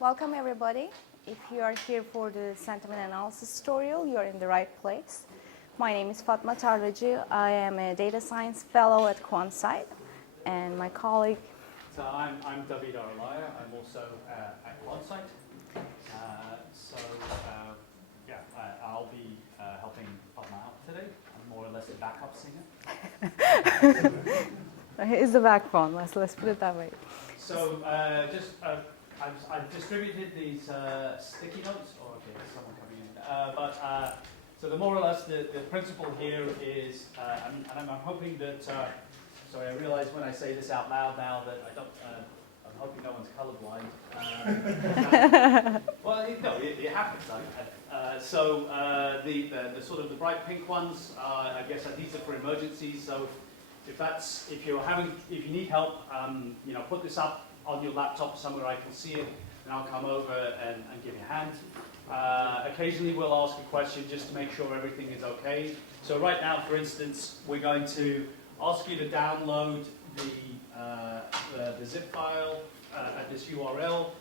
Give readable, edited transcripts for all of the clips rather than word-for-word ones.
Welcome everybody. If you are here for the sentiment analysis tutorial, you're in the right place. My name is Fatma Tarlaci. I am a data science fellow at QuantSight, and my colleague. So I'm Dhavide Aruliah. I'm also at QuantSight. I'll be helping Fatma out today. I'm more or less a backup singer. He's the backbone. Let's put it that way. So I've distributed these sticky notes. Oh, okay, there's someone coming in. So the more or less the principle here is, and I'm hoping that. Sorry, I realize when I say this out loud now that I don't. I'm hoping no one's colorblind. Well, no, it happens. The sort of the bright pink ones, I guess these are for emergencies. So if you need help, put this up on your laptop somewhere I can see it, and I'll come over and give you a hand. Occasionally we'll ask a question just to make sure everything is okay. So right now, for instance, we're going to ask you to download the zip file at this URL.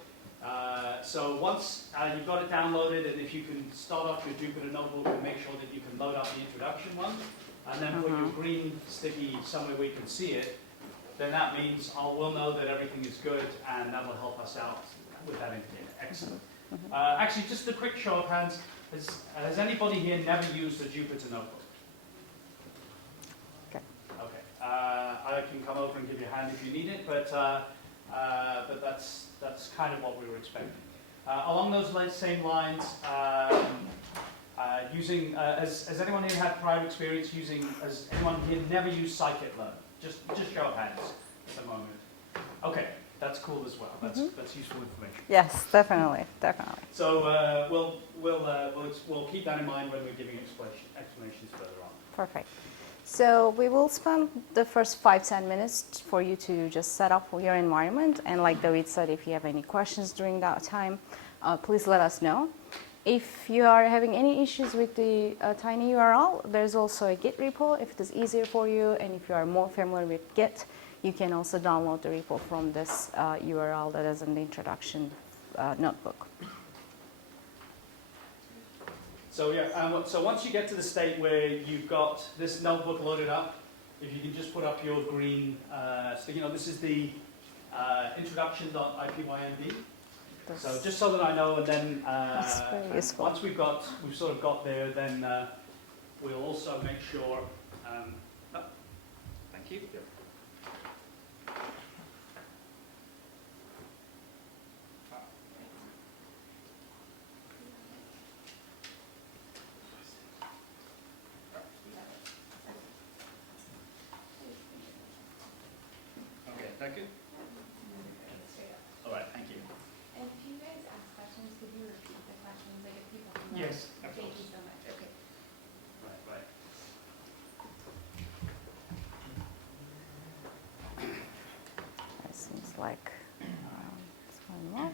So once you've got it downloaded, and if you can start off your Jupyter notebook and make sure that you can load up the introduction one, and then put your green sticky somewhere we can see it, then that means we'll know that everything is good, and that will help us out with that indicator. Excellent. Actually, just a quick show of hands. Has anybody here never used a Jupyter notebook? Okay. Okay. I can come over and give you a hand if you need it, but that's kind of what we were expecting. Along those same lines, has anyone here had prior experience using? Has anyone here never used scikit-learn? Just show of hands at the moment. Okay, that's cool as well. That's useful information. Yes, definitely. So we'll keep that in mind when we're giving explanations further on. Perfect. So we will spend the first 5-10 minutes for you to just set up your environment. And like Dhavide said, if you have any questions during that time, please let us know. If you are having any issues with the tiny URL, there's also a Git repo if it is easier for you. And if you are more familiar with Git, you can also download the repo from this URL that is in the introduction notebook. So so once you get to the state where you've got this notebook loaded up, if you can just put up your green sticky note. This is the introduction.ipymd. So just so that I know, and then once we've sort of got there, then we'll also make sure. Thank you. Okay, thank you. All right, thank you. And if you guys ask questions, could you repeat the questions? Like if people can know? Yes, of Thank course. you so much. Okay. Right. It seems like it's going well.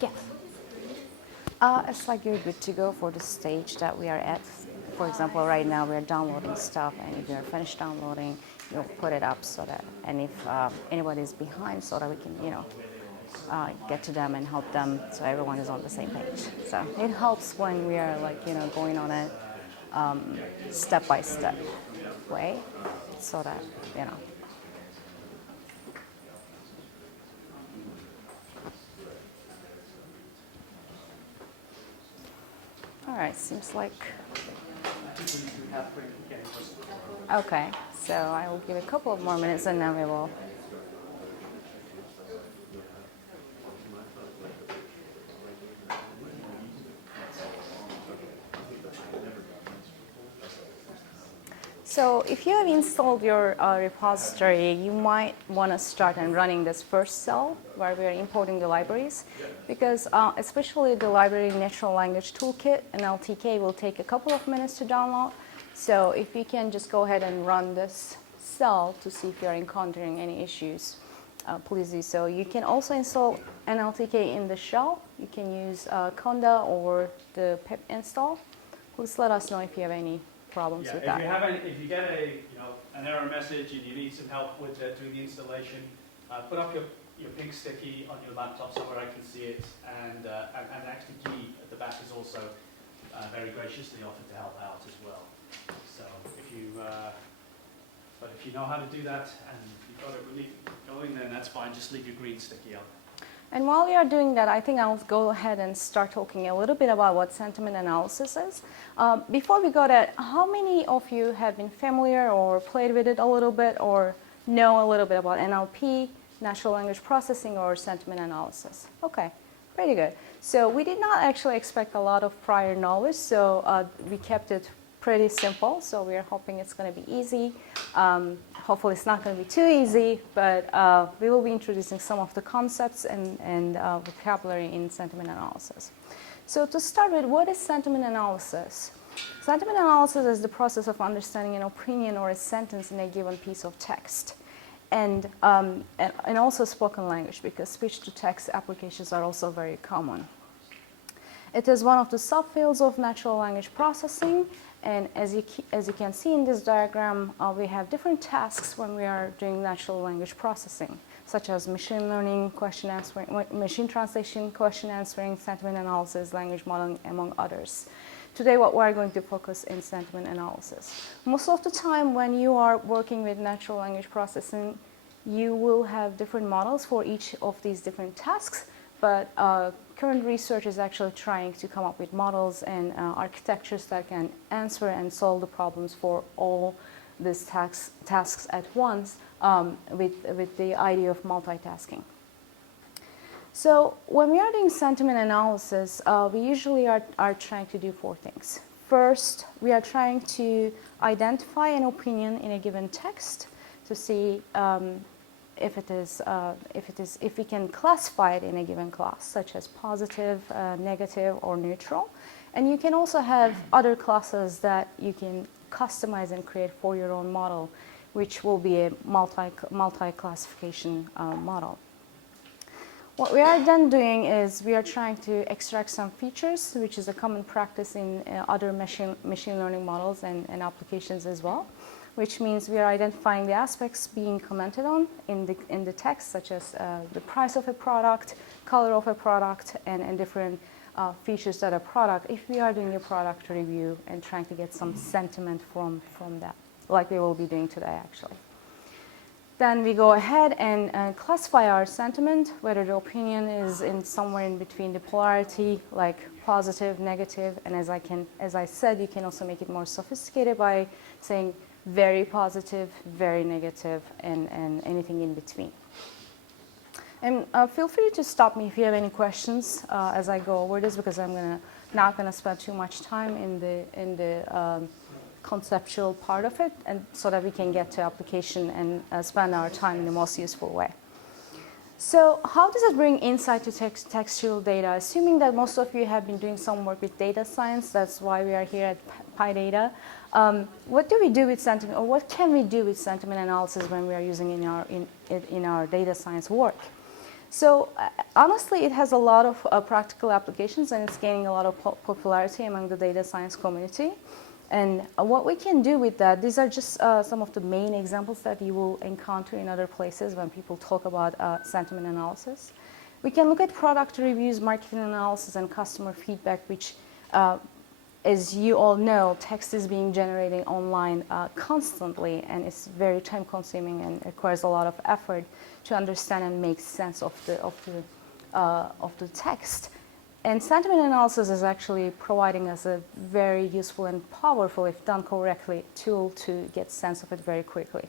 Yes. It's like you're good to go for the stage that we are at. For example, right now we are downloading stuff, and if you're finished downloading, you'll put it up so that, and if anybody is behind, so that we can, get to them and help them so everyone is on the same page. So it helps when we are like, going on a step-by-step way so that, All right, seems like, okay, so I will give a couple of more minutes and then we will. So if you have installed your repository, you might want to start and running this first cell where we are importing the libraries, because especially the library natural language toolkit and LTK will take a couple of minutes to download. So if you can just go ahead and run this cell to see if you're encountering any issues, please do so. You can also install an LTK in the shell. You can use conda or the pip install. Please let us know if you have any problems with that. If you get an error message and you need some help with doing the installation, put up your pink sticky on your laptop somewhere I can see it, and actually Guy at the back is also very graciously offered to help out as well. So if you know how to do that and you've got it really going, then that's fine. Just leave your green sticky up. And while we are doing that, I think I'll go ahead and start talking a little bit about what sentiment analysis is. Before we go there, how many of you have been familiar or played with it a little bit or know a little bit about NLP, natural language processing, or sentiment analysis? Okay, pretty good. So we did not actually expect a lot of prior knowledge, so we kept it pretty simple. So we are hoping it's going to be easy. Hopefully it's not going to be too easy, but we will be introducing some of the concepts and vocabulary in sentiment analysis. So to start with, what is sentiment analysis? Sentiment analysis is the process of understanding an opinion or a sentence in a given piece of text. And also spoken language, because speech-to-text applications are also very common. It is one of the subfields of natural language processing. And as you can see in this diagram, we have different tasks when we are doing natural language processing, such as machine learning, question answering, machine translation, question answering, sentiment analysis, language modeling, among others. Today, what we're going to focus in sentiment analysis. Most of the time, when you are working with natural language processing, you will have different models for each of these different tasks, but current research is actually trying to come up with models and architectures that can answer and solve the problems for all these tasks at once with the idea of multitasking. So when we are doing sentiment analysis, we usually are trying to do four things. First, we are trying to identify an opinion in a given text to see if we can classify it in a given class, such as positive, negative, or neutral. And you can also have other classes that you can customize and create for your own model, which will be a multi-classification model. What we are then doing is we are trying to extract some features, which is a common practice in other machine learning models and applications as well, which means we are identifying the aspects being commented on in the text, such as the price of a product, color of a product, and different features that a product, if we are doing a product review and trying to get some sentiment from that, like we will be doing today actually. Then we go ahead and classify our sentiment, whether the opinion is in somewhere in between the polarity, like positive, negative, and as I said, you can also make it more sophisticated by saying very positive, very negative, and anything in between. And feel free to stop me if you have any questions as I go over this, because I'm not gonna spend too much time in the conceptual part of it, and so that we can get to application and spend our time in the most useful way. So how does it bring insight to textual data? Assuming that most of you have been doing some work with data science, that's why we are here at PyData. What do we do with sentiment, or what can we do with sentiment analysis when we are using it in our data science work? So honestly, it has a lot of practical applications, and it's gaining a lot of popularity among the data science community. And what we can do with that, these are just some of the main examples that you will encounter in other places when people talk about sentiment analysis. We can look at product reviews, marketing analysis, and customer feedback, which, as you all know, text is being generated online constantly, and it's very time-consuming and requires a lot of effort to understand and make sense of the text. And sentiment analysis is actually providing us a very useful and powerful, if done correctly, tool to get sense of it very quickly.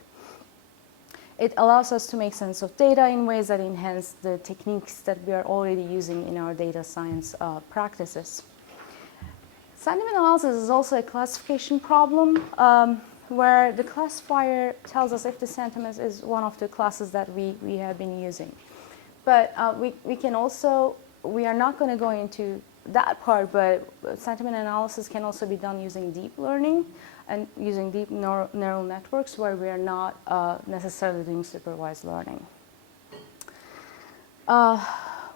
It allows us to make sense of data in ways that enhance the techniques that we are already using in our data science practices. Sentiment analysis is also a classification problem where the classifier tells us if the sentiment is one of the classes that we have been using. But we are not going to go into that part, but sentiment analysis can also be done using deep learning and using deep neural networks where we are not necessarily doing supervised learning.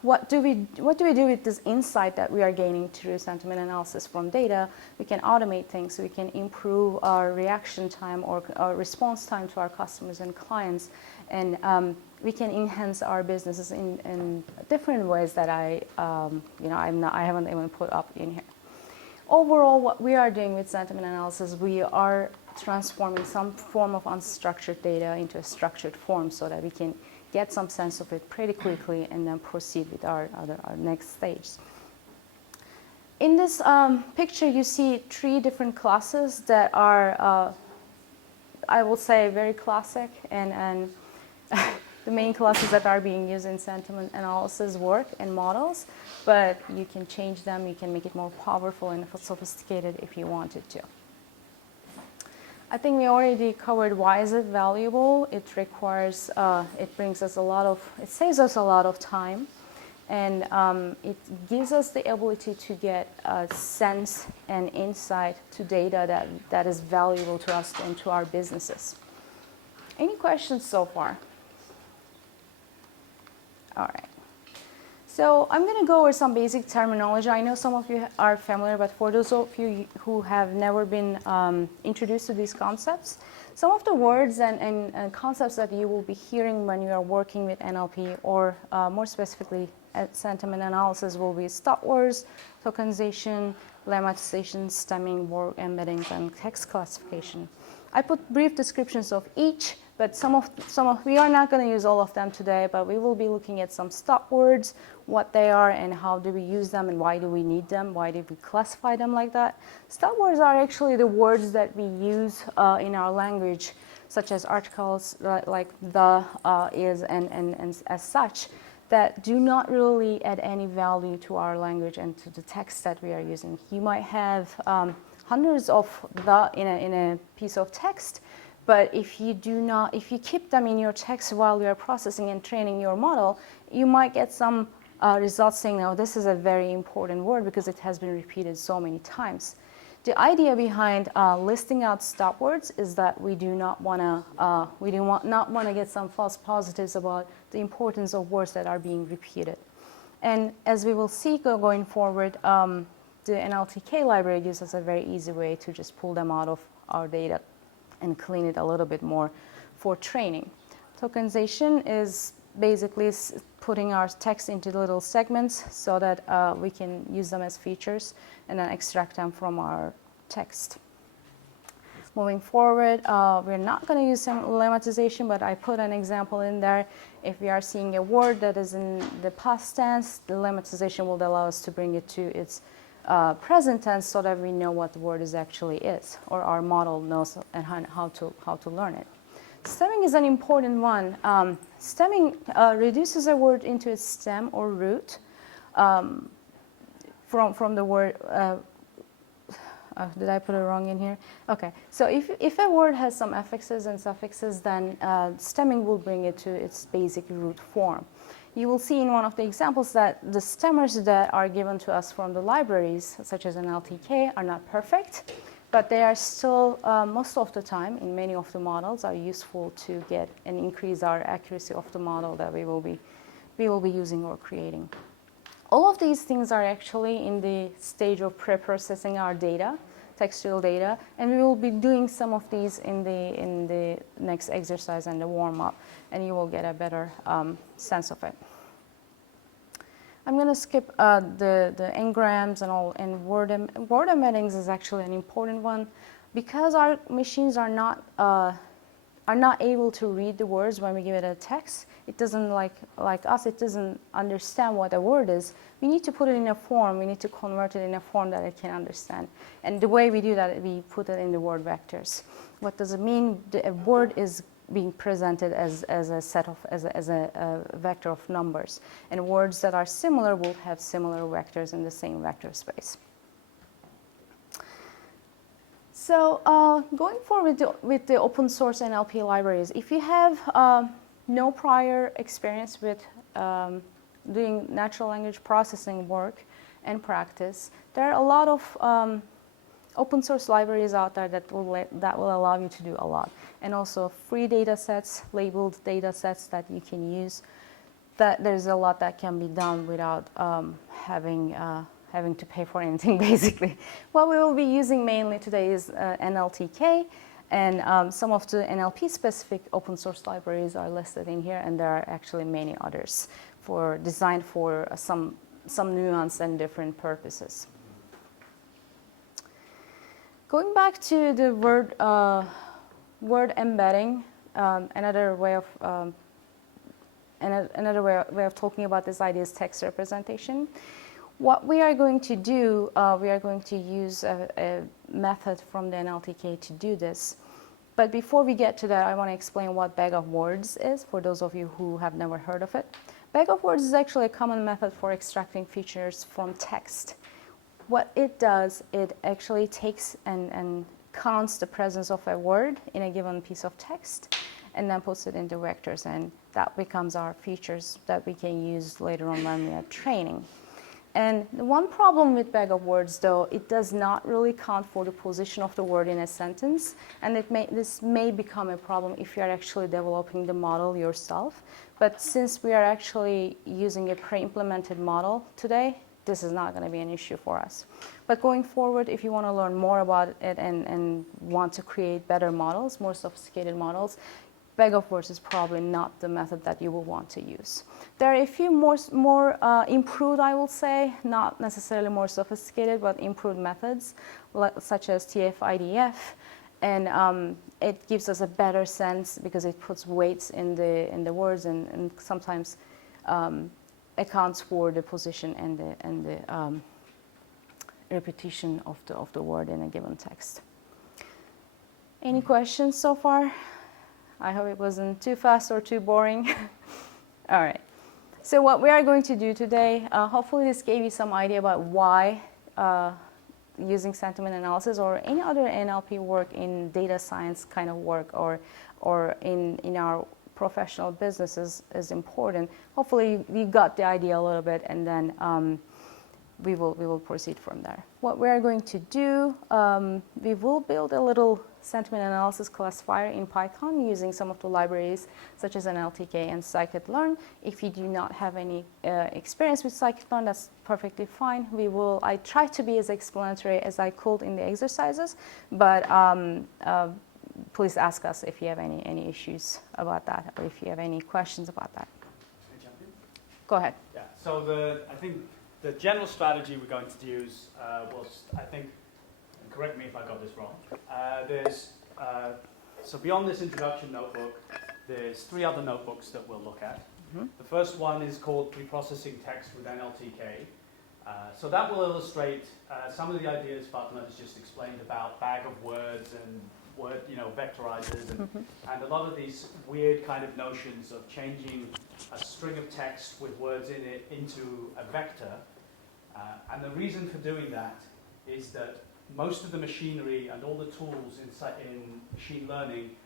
What do we do with this insight that we are gaining through sentiment analysis from data? We can automate things, so we can improve our reaction time or our response time to our customers and clients, and we can enhance our businesses in different ways that I haven't even put up in here. Overall, what we are doing with sentiment analysis, we are transforming some form of unstructured data into a structured form so that we can get some sense of it pretty quickly and then proceed with our next stage. In this picture, you see 3 different classes that are, I will say, very classic and the main classes that are being used in sentiment analysis work and models, but you can change them, you can make it more powerful and sophisticated if you wanted to. I think we already covered why is it valuable. It requires, it brings us it saves us a lot of time, and it gives us the ability to get a sense and insight to data that is valuable to us and to our businesses. Any questions so far? All right. So I'm going to go over some basic terminology. I know some of you are familiar, but for those of you who have never been introduced to these concepts, some of the words and concepts that you will be hearing when you are working with NLP, or more specifically at sentiment analysis, will be stop words, tokenization, lemmatization, stemming, word embeddings, and text classification. I put brief descriptions of each, but we are not going to use all of them today, but we will be looking at some stop words, what they are and how do we use them and why do we need them, why did we classify them like that. Stop words are actually the words that we use in our language, such as articles like the, is, and as such, that do not really add any value to our language and to the text that we are using. You might have hundreds of the in a piece of text, but if you keep them in your text while you are processing and training your model, you might get some results saying, "Oh, this is a very important word because it has been repeated so many times." The idea behind listing out stop words is that we do not want to get some false positives about the importance of words that are being repeated. And as we will see going forward, the NLTK library gives us a very easy way to just pull them out of our data and clean it a little bit more for training. Tokenization is basically putting our text into little segments so that we can use them as features and then extract them from our text. Moving forward, we're not going to use some lemmatization, but I put an example in there. If we are seeing a word that is in the past tense, the lemmatization will allow us to bring it to its present tense so that we know what the word actually is, or our model knows and how to learn it. Stemming is an important one. Stemming reduces a word into its stem or root from the word. Did I put it wrong in here? Okay, so if a word has some affixes and suffixes, then stemming will bring it to its basic root form. You will see in one of the examples that the stemmers that are given to us from the libraries, such as NLTK, are not perfect, but they are still, most of the time, in many of the models, are useful to get and increase our accuracy of the model that we will be using or creating. All of these things are actually in the stage of preprocessing our data, textual data, and we will be doing some of these in the next exercise and the warm-up, and you will get a better sense of it. I'm going to skip the engrams and all, and word embeddings is actually an important one because our machines are not able to read the words when we give it a text. It doesn't like us. It doesn't understand what a word is. We need to put it in a form. We need to convert it in a form that it can understand. And the way we do that, we put it in the word vectors. What does it mean? A word is being presented as a vector of numbers, and words that are similar will have similar vectors in the same vector space. So going forward with the open source NLP libraries, if you have no prior experience with doing natural language processing work and practice, there are a lot of open source libraries out there that will allow you to do a lot, and also free data sets, labeled data sets that you can use. That there's a lot that can be done without having to pay for anything, basically. What we will be using mainly today is NLTK, and some of the NLP-specific open source libraries are listed in here, and there are actually many others designed for some nuance and different purposes. Going back to the word embedding, another way of talking about this idea is text representation. What we are going to do, we are going to use a method from the NLTK to do this. But before we get to that, I want to explain what bag of words is for those of you who have never heard of it. Bag of words is actually a common method for extracting features from text. What it does, it actually takes and counts the presence of a word in a given piece of text and then puts it into vectors, and that becomes our features that we can use later on when we are training. And the one problem with bag of words, though, it does not really count for the position of the word in a sentence, and this may become a problem if you are actually developing the model yourself. But since we are actually using a pre-implemented model today, this is not going to be an issue for us. But going forward, if you want to learn more about it and want to create better models, more sophisticated models, bag of words is probably not the method that you will want to use. There are a few more improved, I will say, not necessarily more sophisticated, but improved methods, such as TF-IDF, and it gives us a better sense because it puts weights in the words and sometimes accounts for the position and the repetition of the word in a given text. Any questions so far? I hope it wasn't too fast or too boring. All right. So what we are going to do today, hopefully this gave you some idea about why using sentiment analysis or any other NLP work in data science kind of work or in our professional businesses is important. Hopefully you got the idea a little bit, and then we will proceed from there. What we are going to do, we will build a little sentiment analysis classifier in Python using some of the libraries such as NLTK and scikit-learn. If you do not have any experience with scikit-learn, that's perfectly fine. I try to be as explanatory as I could in the exercises, but please ask us if you have any issues about that or if you have any questions about that. Can I jump in? Go ahead. Yeah, so I think the general strategy we're going to use was, I think, and correct me if I got this wrong, so beyond this introduction notebook, there's 3 other notebooks that we'll look at. Mm-hmm. The first one is called Preprocessing Text with NLTK. So that will illustrate some of the ideas Fatma has just explained about bag of words and vectorizers and a lot of these weird kind of notions of changing a string of text with words in it into a vector. And the reason for doing that is that most of the machinery and all the tools in machine learning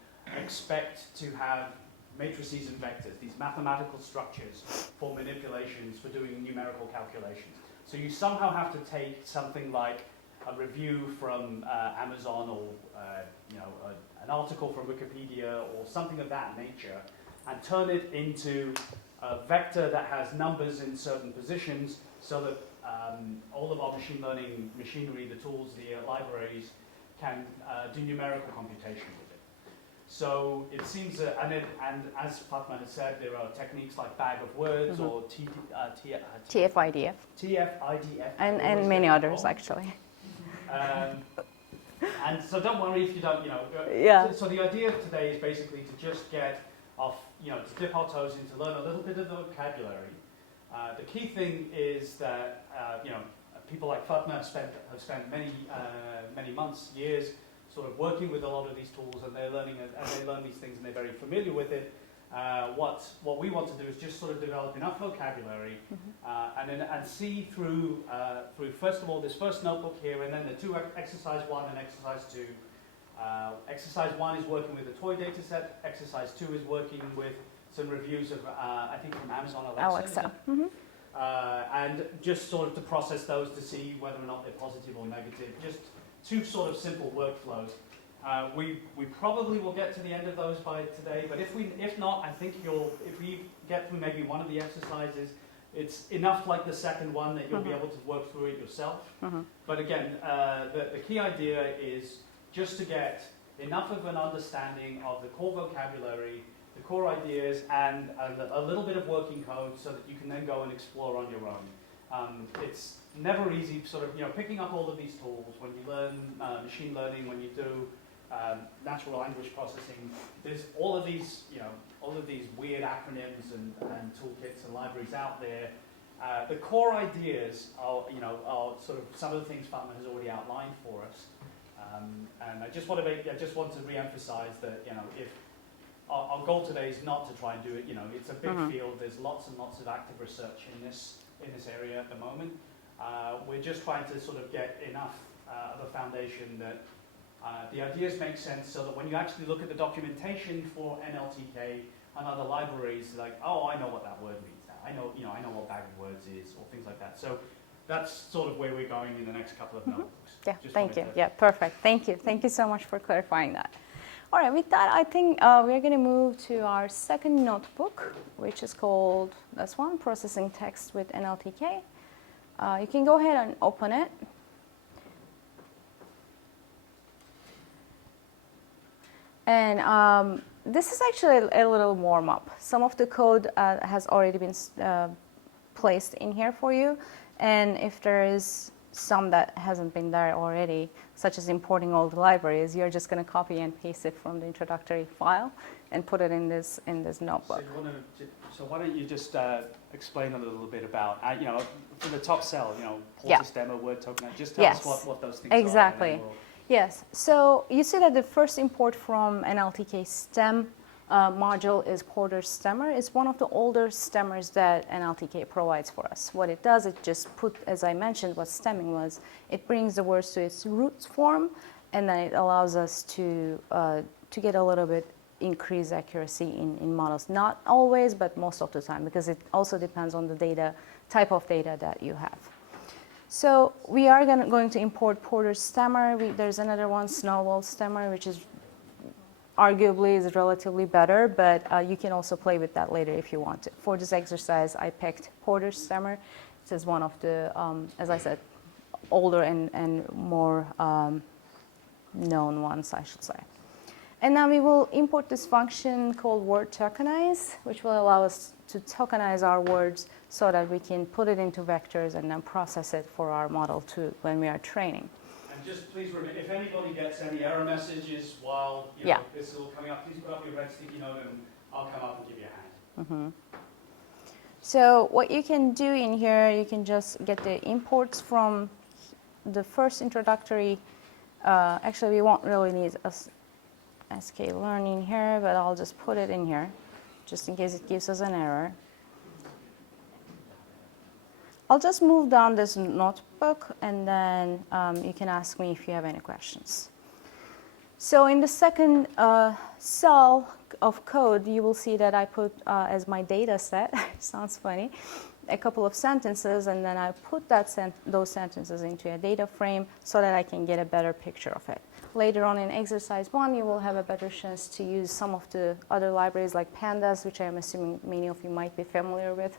expect to have matrices and vectors, these mathematical structures for manipulations, for doing numerical calculations. So you somehow have to take something like a review from Amazon or an article from Wikipedia or something of that nature and turn it into a vector that has numbers in certain positions so that all of our machine learning machinery, the tools, the libraries, can do numerical computation with it. So it seems, and as Fatma has said, there are techniques like bag of words or TF-IDF. TF-IDF. And many others, actually. And so don't worry if you don't, Yeah. So the idea today is basically to just get off, to dip our toes in, to learn a little bit of the vocabulary. The key thing is that, people like Fatma have spent many months, years, sort of working with a lot of these tools, and they're learning, and they learn these things, and they're very familiar with it. What we want to do is just sort of develop enough vocabulary, and see through first of all this first notebook here, and then the two exercise 1 and exercise 2. Exercise 1 is working with a toy data set. Exercise 2 is working with some reviews of I think from Amazon Alexa. And just sort of to process those to see whether or not they're positive or negative. Just two sort of simple workflows. We probably will get to the end of those by today, but if not, I think if we get through maybe one of the exercises, it's enough like the second one that you'll be able to work through it yourself. But again, the key idea is just to get enough of an understanding of the core vocabulary, the core ideas, and a little bit of working code so that you can then go and explore on your own. It's never easy sort of, picking up all of these tools when you learn machine learning, when you do natural language processing. There's all of these weird acronyms and toolkits and libraries out there. The core ideas are sort of some of the things Fatma has already outlined for us. And I just want to re-emphasize that, if our goal today is not to try and do it, it's a big field. There's lots and lots of active research in this area at the moment. We're just trying to sort of get enough of a foundation that the ideas make sense, so that when you actually look at the documentation for NLTK and other libraries, like, oh, I know what that word means now. I know what bag of words is, or things like that. So that's sort of where we're going in the next couple of notebooks. Yeah, thank you. Yeah, perfect. Thank you. Thank you so much for clarifying that. All right, with that, I think we're going to move to our second notebook, which is called, this one, Processing Text with NLTK. You can go ahead and open it. And this is actually a little warm-up. Some of the code has already been placed in here for you. And if there is some that hasn't been there already, such as importing all the libraries, you're just going to copy and paste it from the introductory file and put it in this notebook. So why don't you just explain a little bit about, from the top cell, Porter Stemmer, word token, just tell us what those things are. Exactly. Yes. So you see that the first import from NLTK stem module is Porter Stemmer. It's one of the older stemmers that NLTK provides for us. What it does, it just as I mentioned, what stemming was, it brings the words to its root form, and then it allows us to get a little bit increased accuracy in models. Not always, but most of the time, because it also depends on the type of data that you have. So we are going to import Porter Stemmer. There's another one, Snowball Stemmer, which is arguably is relatively better, but you can also play with that later if you want to. For this exercise, I picked Porter Stemmer. This is one of the, as I said, older and more known ones, I should say. And now we will import this function called word tokenize, which will allow us to tokenize our words so that we can put it into vectors and then process it for our model when we are training. And just please remember, if anybody gets any error messages while this is all coming up, please put up your red sticky note and I'll come up and give you a hand. So what you can do in here, you can just get the imports from the first introductory. Actually, we won't really need a sklearn in here, but I'll just put it in here just in case it gives us an error. I'll just move down this notebook, and then you can ask me if you have any questions. So in the second cell of code, you will see that I put as my data set, sounds funny, a couple of sentences, and then I put those sentences into a data frame so that I can get a better picture of it. Later on in exercise 1, you will have a better chance to use some of the other libraries like pandas, which I'm assuming many of you might be familiar with,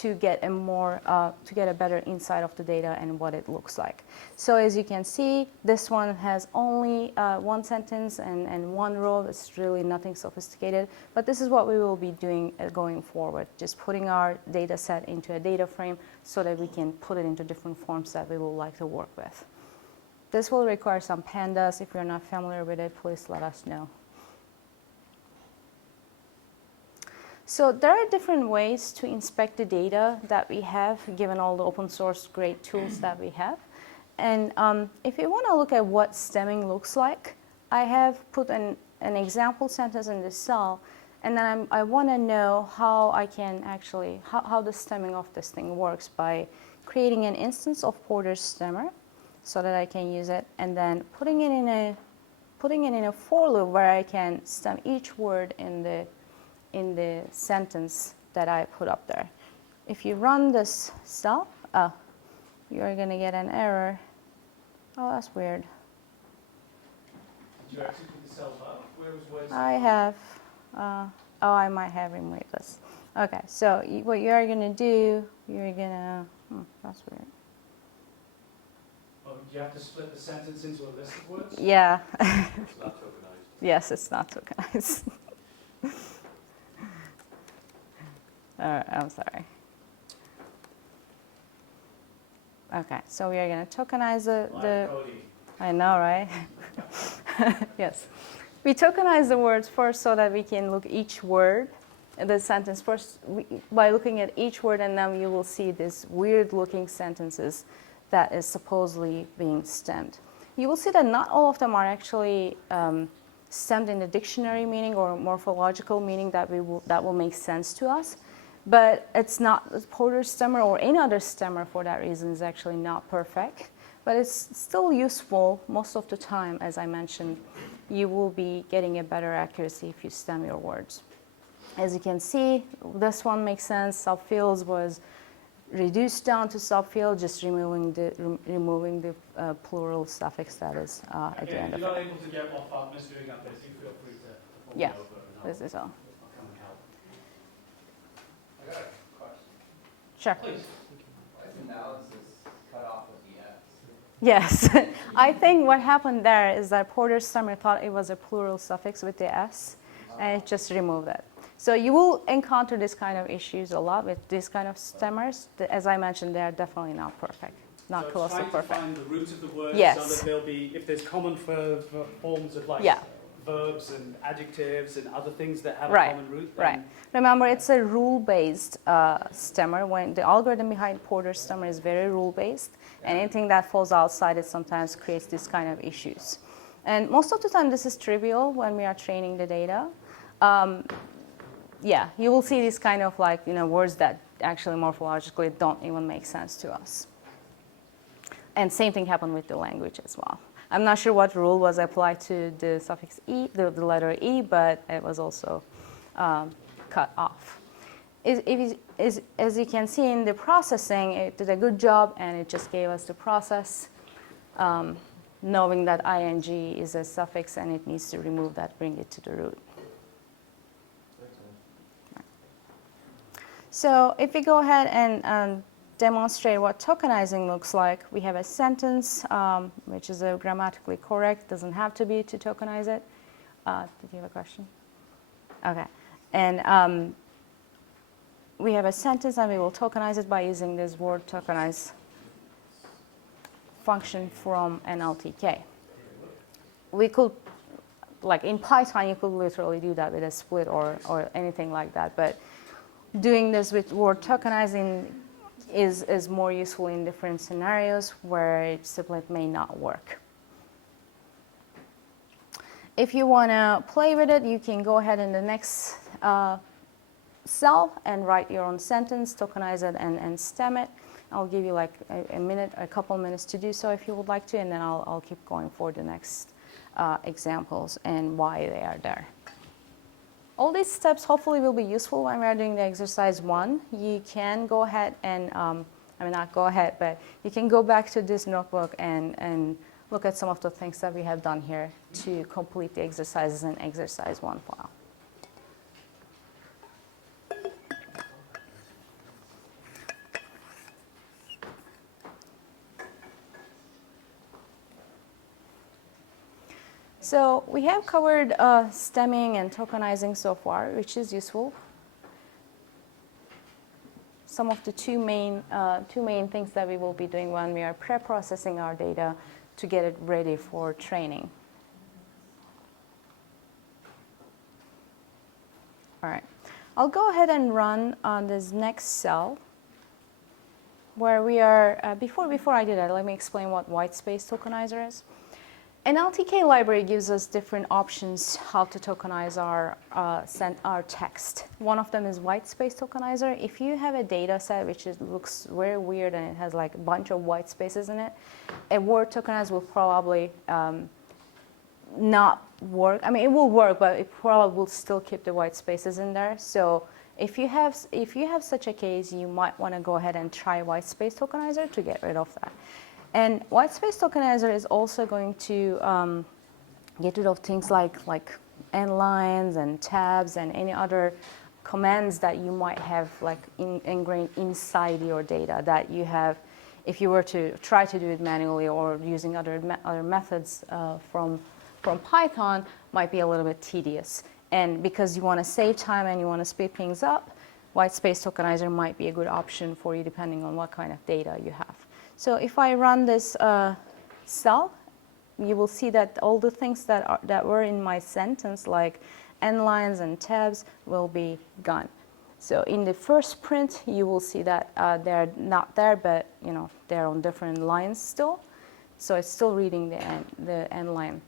to get a better insight of the data and what it looks like. So as you can see, this one has only one sentence and one row. It's really nothing sophisticated, but this is what we will be doing going forward, just putting our data set into a data frame so that we can put it into different forms that we will like to work with. This will require some pandas. If you're not familiar with it, please let us know. So there are different ways to inspect the data that we have, given all the open source great tools that we have. And if you want to look at what stemming looks like, I have put an example sentence in this cell, and then I want to know how I can actually, how the stemming of this thing works by creating an instance of Porter's stemmer so that I can use it, and then putting it in a for loop where I can stem each word in the sentence that I put up there. If you run this cell, you're going to get an error. Oh, that's weird. Did you actually put the cells up? Where's I have. I might have removed this. Okay, so what you're going to do, you're going to, that's weird. Oh, do you have to split the sentence into a list of words? Yeah. It's not tokenized. Yes, it's not tokenized. All right, I'm sorry. Okay, so we are going to tokenize the I know, right? Yes. We tokenize the words first so that we can look each word, the sentence first, by looking at each word, and then you will see these weird looking sentences that is supposedly being stemmed. You will see that not all of them are actually stemmed in the dictionary meaning or morphological meaning that will make sense to us. But it's not, Porter's stemmer or any other stemmer for that reason is actually not perfect. But it's still useful most of the time. As I mentioned, you will be getting a better accuracy if you stem your words. As you can see, this one makes sense. Subfields was reduced down to subfield, just removing the plural suffix that is at the end of it. If you're not able to get what Fatma's doing up there, so you feel free to pull Yeah, me over. this is all. I'll come and help. I got a question. Sure. Please. Why is analysis cut off at the end? Yes, I think what happened there is that Porter's stemmer thought it was a plural suffix with the S, and it just removed it. So you will encounter this kind of issues a lot with these kind of stemmers. As I mentioned, they are definitely not perfect, not close to perfect. So trying to find the root of the word Yes. so that there'll be, if there's common forms of like verbs and adjectives and other things that have a common root. Right. Remember, it's a rule-based stemmer. When the algorithm behind Porter's stemmer is very rule-based, and anything that falls outside it sometimes creates this kind of issues. And most of the time, this is trivial when we are training the data. Yeah, you will see these kind of like, words that actually morphologically don't even make sense to us. And same thing happened with the language as well. I'm not sure what rule was applied to the suffix E, the letter E, but it was also cut off. As you can see in the processing, it did a good job, and it just gave us the process, knowing that ing is a suffix and it needs to remove that, bring it to the root. So if we go ahead and demonstrate what tokenizing looks like, we have a sentence, which is grammatically correct, doesn't have to be to tokenize it. Did you have a question? Okay. And we have a sentence, and we will tokenize it by using this word tokenize function from NLTK. We could, like in Python, you could literally do that with a split or anything like that. But doing this with word tokenizing is more useful in different scenarios where split may not work. If you want to play with it, you can go ahead in the next cell and write your own sentence, tokenize it, and stem it. I'll give you like a couple minutes to do so if you would like to, and then I'll keep going for the next examples and why they are there. All these steps hopefully will be useful when we are doing the exercise 1. You can go ahead and, not go ahead, but you can go back to this notebook and look at some of the things that we have done here to complete the exercises in exercise 1 file. So we have covered stemming and tokenizing so far, which is useful. Some of the two main things that we will be doing when we are pre-processing our data to get it ready for training. All right, I'll go ahead and run on this next cell where we are, before I do that, let me explain what white space tokenizer is. An LTK library gives us different options how to tokenize our text. One of them is white space tokenizer. If you have a data set which looks very weird and it has like a bunch of white spaces in it, a word tokenizer will probably not work. I mean, it will work, but it probably will still keep the white spaces in there. So if you have such a case, you might want to go ahead and try white space tokenizer to get rid of that. And white space tokenizer is also going to get rid of things like end lines and tabs and any other commands that you might have like ingrained inside your data that you have if you were to try to do it manually or using other methods from Python might be a little bit tedious. And because you want to save time and you want to speed things up, white space tokenizer might be a good option for you depending on what kind of data you have. So if I run this cell, you will see that all the things that were in my sentence, like end lines and tabs, will be gone. So in the first print, you will see that they're not there, but they're on different lines still. So it's still reading the end line.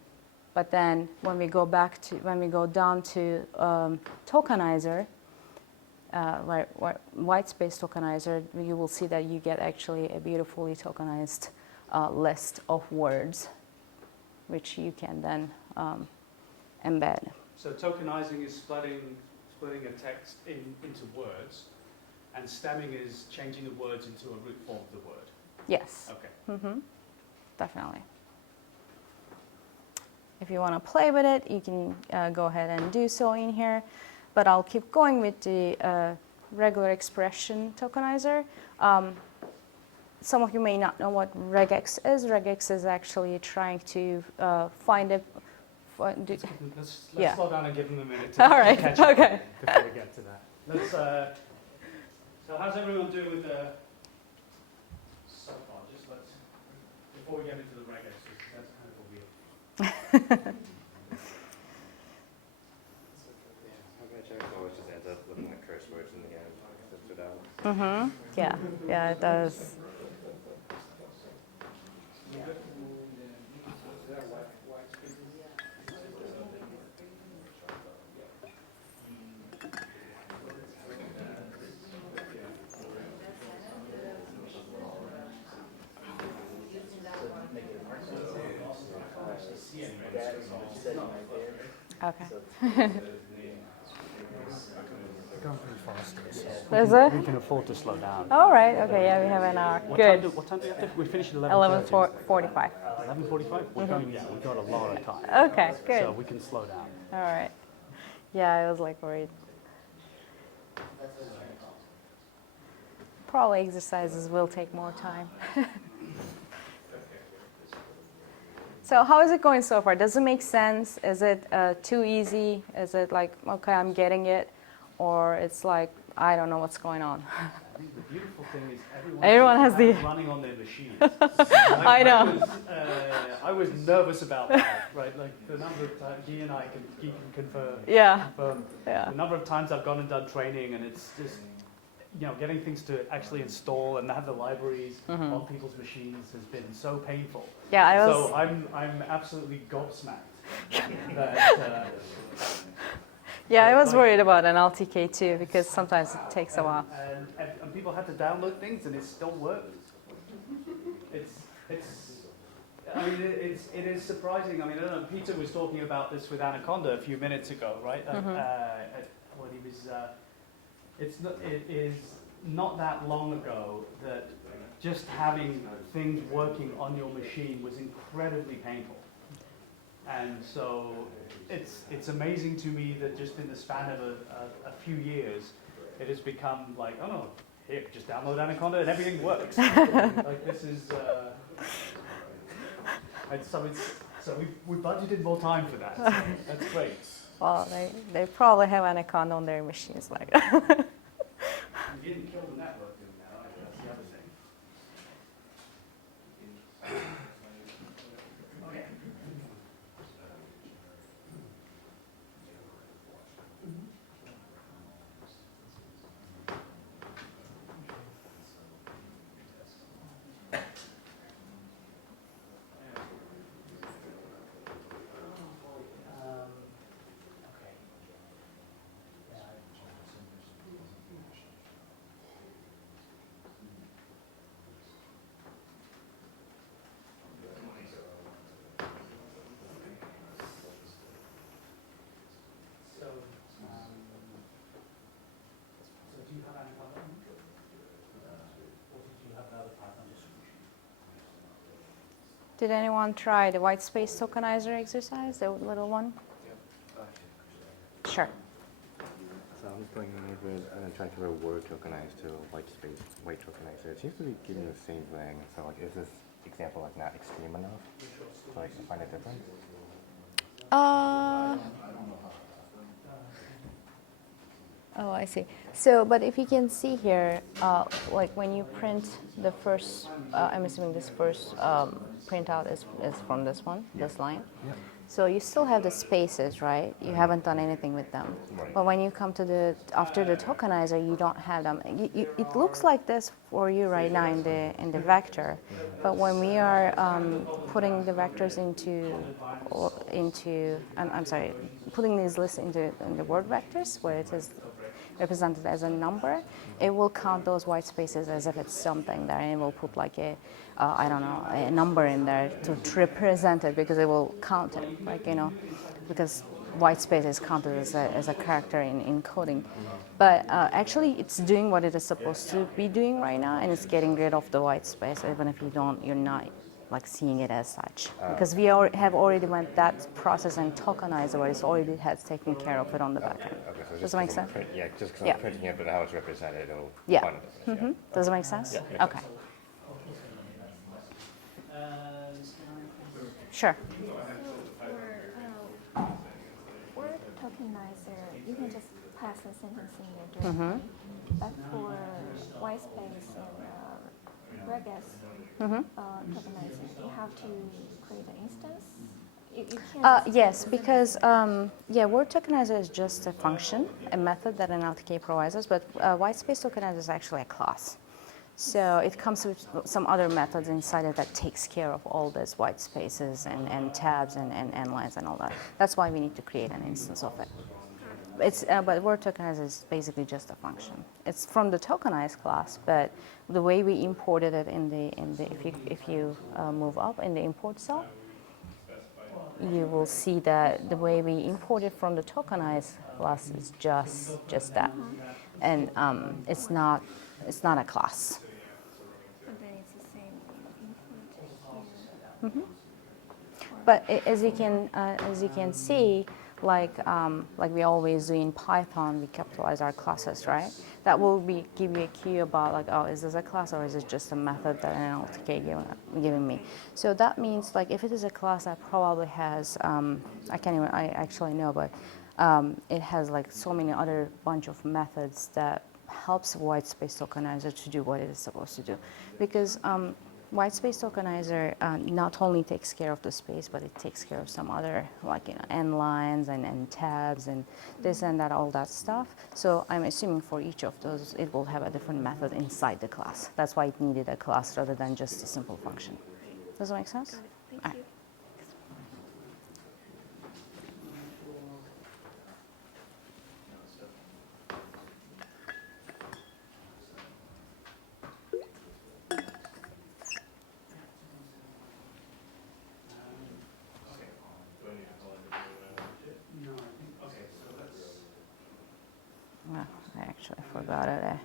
But then when we go down to tokenizer, white space tokenizer, you will see that you get actually a beautifully tokenized list of words, which you can then embed. So tokenizing is splitting a text into words, and stemming is changing the words into a root form of the word. Yes. Okay. Mm-hmm. Definitely. If you want to play with it, you can go ahead and do so in here. But I'll keep going with the regular expression tokenizer. Some of you may not know what regex is. Regex is actually trying to find a... Let's yeah. slow down and give them a minute to All right. catch up Okay. before we get to that. So how's everyone doing with the... So far, before we get into the regex, that's kind of a weird. Always just ends up looking like curse words in the end. That's what Mm-hmm. Yeah, it does. Okay. Going pretty fast. Is it? We can afford to slow down. All right. Okay. Yeah, we have an hour. Good. What time do we have to? We finish at 11:45. 11:45? We've got a lot of time. Okay. Good. So we can slow down. All right. Yeah, I was like worried. Probably exercises will take more time. So how is it going so far? Does it make sense? Is it too easy? Is it like, okay, I'm getting it? Or it's like, I don't know what's going on? I think the beautiful thing is everyone has the running on their machines. I know. I was nervous about that, right? Like the number of times he and I can confirm. Yeah. The number of times I've gone and done training, and it's just getting things to actually install and have the libraries on people's machines has been so painful. Yeah, So I'm absolutely gobsmacked that. Yeah, I was worried about an LTK too because sometimes it takes a while. And people had to download things, and it still works. It is surprising. I mean, I don't know. Peter was talking about this with Anaconda a few minutes ago, right? When he was. It is not that long ago that just having things working on your machine was incredibly painful. And so it's amazing to me that just in the span of a few years, it has become like, oh no, here, just download Anaconda and everything works. Like this is, so So we budgeted more time for that. So that's great. Well, they probably have an account on their machines like that. You didn't kill the network doing that, either. That's the other thing. Okay. So do you have any other, or did you have another Python distribution? Did anyone try the white space tokenizer exercise, the little one? Sure. So I'm going over and trying to word tokenize to white space, white tokenizer. It seems to be giving the same thing. So like, is this example like not extreme enough so I can find a difference? Oh, I see. So, but if you can see here, like when you print the first, I'm assuming this first printout is from this one, this line. Yeah. So you still have the spaces, right? You haven't done anything with them. Right. But when you come to after the tokenizer, you don't have them. It looks like this for you right now in the vector, but when we are putting the vectors I'm sorry, putting these lists in the word vectors where it is represented as a number, it will count those white spaces as if it's something there, and it will put like I don't know, a number in there to represent it, because it will count it, like, because white space is counted as a character in coding. But actually, it's doing what it is supposed to be doing right now, and it's getting rid of the white space, even if you're not like seeing it as such, because we have already went that process and tokenized where it's already has taken care of it on the back end. Okay, so Does it make sense? Just because Yeah. I'm printing it, but how it's represented, it'll Yeah. find a difference. Does it make sense? Yeah. Okay. Sure. For word tokenizer, you can just pass a sentence in there directly. But for white space and regex tokenizer, you have to create an instance. You can't just Yes, pass a because sentence. word tokenizer is just a function, a method that an LTK provides us, but white space tokenizer is actually a class. So it comes with some other methods inside it that takes care of all these white spaces and tabs and lines and all that. That's why we need to create an instance of it. But word tokenizer is basically just a function. It's from the tokenized class, but the way we imported it if you move up in the import cell, you will see that the way we import it from the tokenized class is just that, and it's not a class. So then it's the same input here. But as you can see, like we always do in Python, we capitalize our classes, right? That will give you a cue about like, oh, is this a class or is it just a method that an LTK giving me? So that means like if it is a class that probably has, I actually know, but it has like so many other bunch of methods that helps white space tokenizer to do what it is supposed to do, because white space tokenizer not only takes care of the space, but it takes care of some other, like end lines and tabs and this and that, all that stuff. So I'm assuming for each of those, it will have a different method inside the class. That's why it needed a class rather than just a simple function. Does that make sense? Got it. Thank All right. you. Well, I actually forgot a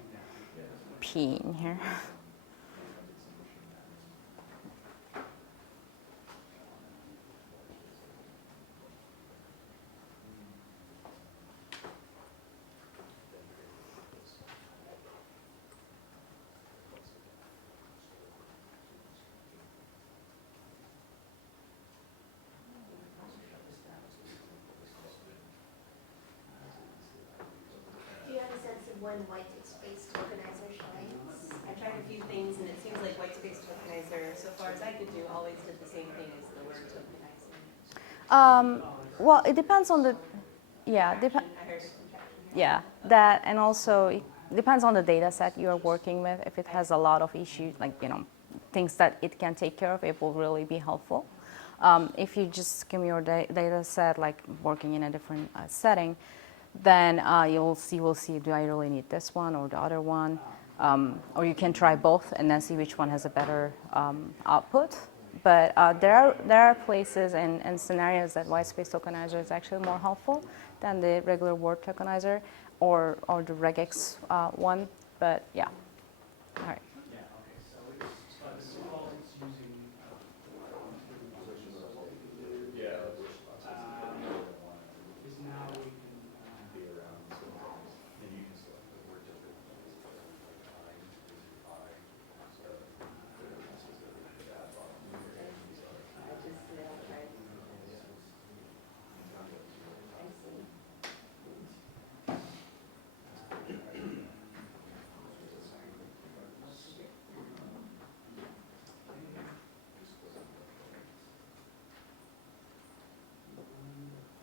P in here. when white space tokenizer shines? I tried a few things and it seems like white space tokenizer, so far as I could do, always did the same thing as the word tokenizer. Well, it depends on the, yeah, I heard contraction here. yeah, that, and also it depends on the data set you are working with. If it has a lot of issues, like, things that it can take care of, it will really be helpful. If you just skim your data set, like working in a different setting, then you will see, do I really need this one or the other one? Or you can try both and then see which one has a better output. But there are places and scenarios that white space tokenizer is actually more helpful than the regular word tokenizer or the regex one. But yeah, all right. Yeah, okay, so it's using is now we can be around, and you can select the word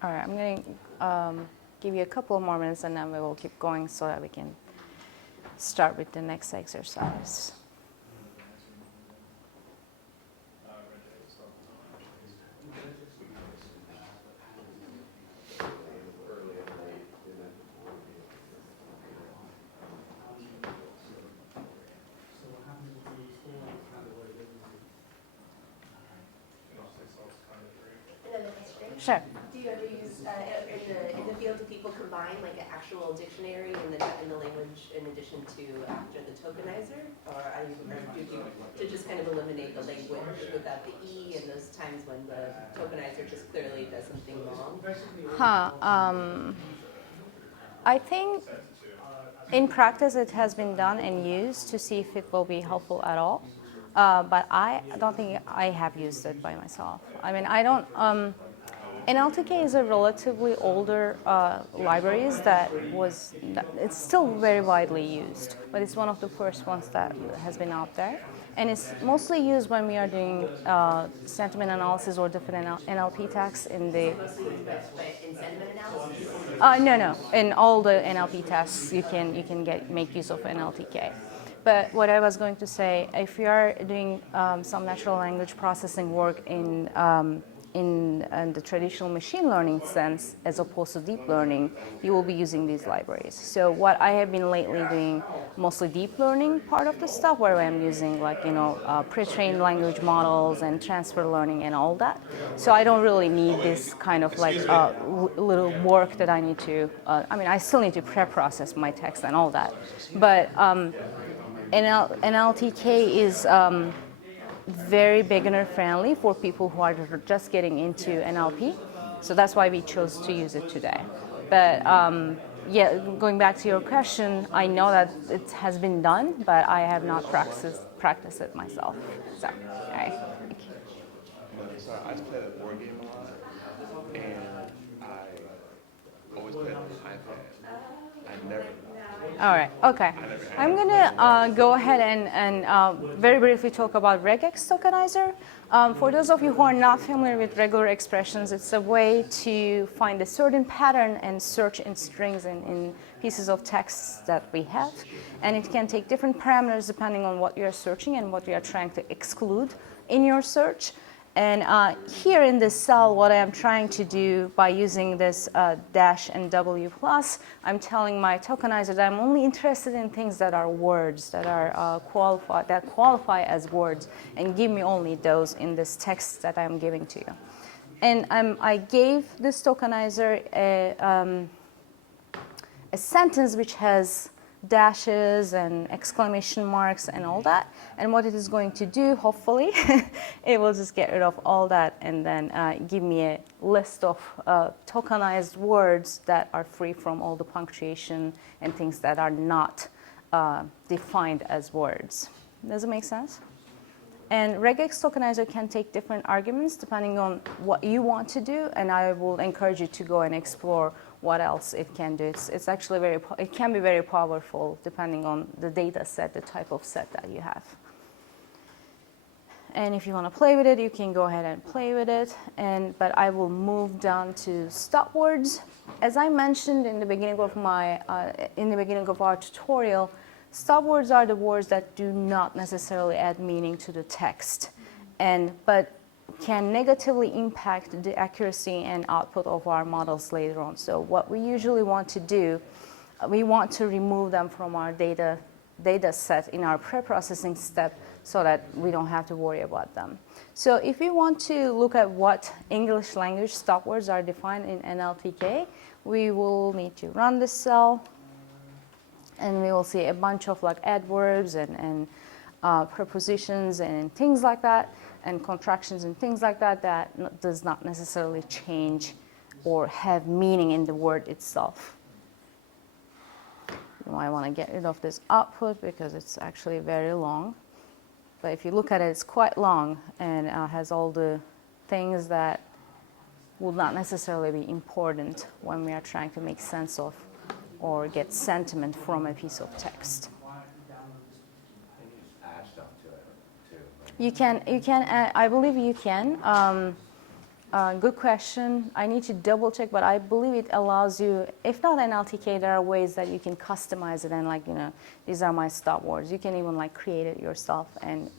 All right, I'm going to give you a couple of more minutes and then we will keep going so that we can start with the next exercise. Another question. Sure. Do you ever use, in the field, do people combine like an actual dictionary in the language in addition to after the tokenizer? Or do you to just kind of eliminate the language without the E and those times when the tokenizer just clearly does something wrong? I think in practice it has been done and used to see if it will be helpful at all. But I don't think I have used it by myself. I mean, I don't. NLTK is a relatively older libraries it's still very widely used, but it's one of the first ones that has been out there. And it's mostly used when we are doing sentiment analysis or different NLP tasks in the... Mostly used in sentiment analysis? No. In all the NLP tasks, you can make use of NLTK. But what I was going to say, if you are doing some natural language processing work in the traditional machine learning sense, as opposed to deep learning, you will be using these libraries. So what I have been lately doing, mostly deep learning part of the stuff, where I'm using pre-trained language models and transfer learning and all that. So I don't really need this kind of little work that I need to, I still need to pre-process my text and all that. But NLTK is very beginner friendly for people who are just getting into NLP. So that's why we chose to use it today. But yeah, going back to your question, I know that it has been done, but I have not practiced it myself. So, all right. So I play a board game a lot, and I always play it on the iPad. I never. All right, okay. I'm gonna go ahead and very briefly talk about regex tokenizer. For those of you who are not familiar with regular expressions, it's a way to find a certain pattern and search in strings and in pieces of text that we have. And it can take different parameters depending on what you're searching and what you are trying to exclude in your search. And here in this cell, what I'm trying to do by using this dash and W plus, I'm telling my tokenizer that I'm only interested in things that are words, that are qualify as words, and give me only those in this text that I'm giving to you. And I gave this tokenizer a sentence which has dashes and exclamation marks and all that. And what it is going to do, hopefully, it will just get rid of all that and then give me a list of tokenized words that are free from all the punctuation and things that are not defined as words. Does it make sense? And regex tokenizer can take different arguments depending on what you want to do, and I will encourage you to go and explore what else it can do. It's actually it can be very powerful depending on the data set, the type of set that you have. And if you want to play with it, you can go ahead and play with it. But I will move down to stop words. As I mentioned in the beginning of our tutorial, stop words are the words that do not necessarily add meaning to the text, but can negatively impact the accuracy and output of our models later on. So what we usually want to do, we want to remove them from our data set in our preprocessing step so that we don't have to worry about them. So if we want to look at what English language stop words are defined in NLTK, we will need to run this cell, and we will see a bunch of like adverbs and prepositions and things like that, and contractions and things like that that does not necessarily change or have meaning in the word itself. You might want to get rid of this output because it's actually very long. But if you look at it, it's quite long and has all the things that will not necessarily be important when we are trying to make sense of or get sentiment from a piece of text. Add stuff to it too. You can. I believe you can. Good question. I need to double check, but I believe it allows you. If not NLTK, there are ways that you can customize it and these are my stop words. You can even create it yourself and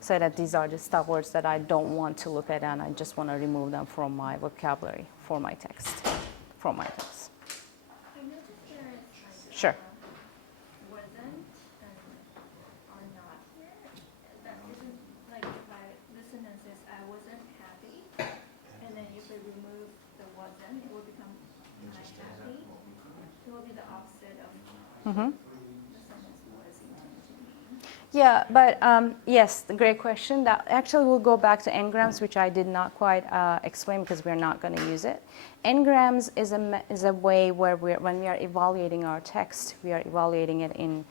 say that these are the stop words that I don't want to look at and I just want to remove them from my vocabulary for my text. I noticed there is Sure. wasn't and are not here. That isn't if I listen and says I wasn't happy, and then if I remove the wasn't, it will become I happy. It will be the opposite of the sentence was intended to mean. Yeah, but yes, great question. That actually will go back to n-grams, which I did not quite explain because we're not going to use it. N-grams is a way where when we are evaluating our text, we are evaluating it in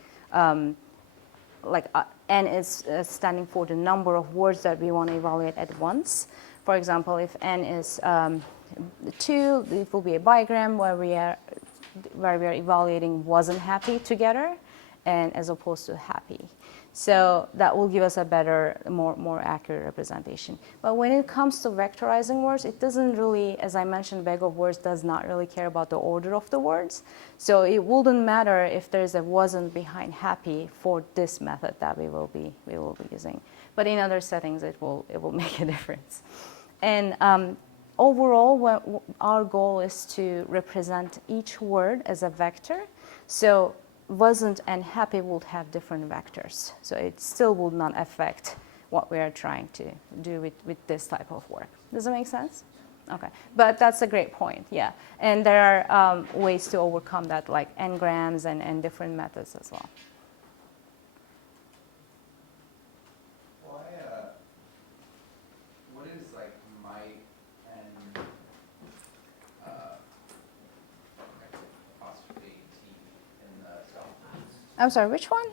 n is standing for the number of words that we want to evaluate at once. For example, if n is 2, it will be a bigram where we are evaluating wasn't happy together, and as opposed to happy. So that will give us a better, more accurate representation. But when it comes to vectorizing words, it doesn't really, as I mentioned, bag of words does not really care about the order of the words. So it wouldn't matter if there's a wasn't behind happy for this method that we will be using. But in other settings, it will make a difference. And overall, our goal is to represent each word as a vector. So wasn't and happy would have different vectors. So it still would not affect what we are trying to do with this type of work. Does that make sense? Okay, but that's a great point, yeah. And there are ways to overcome that, like n-grams and different methods as well. What is might and apostrophe T in the stop words? I'm sorry, which one?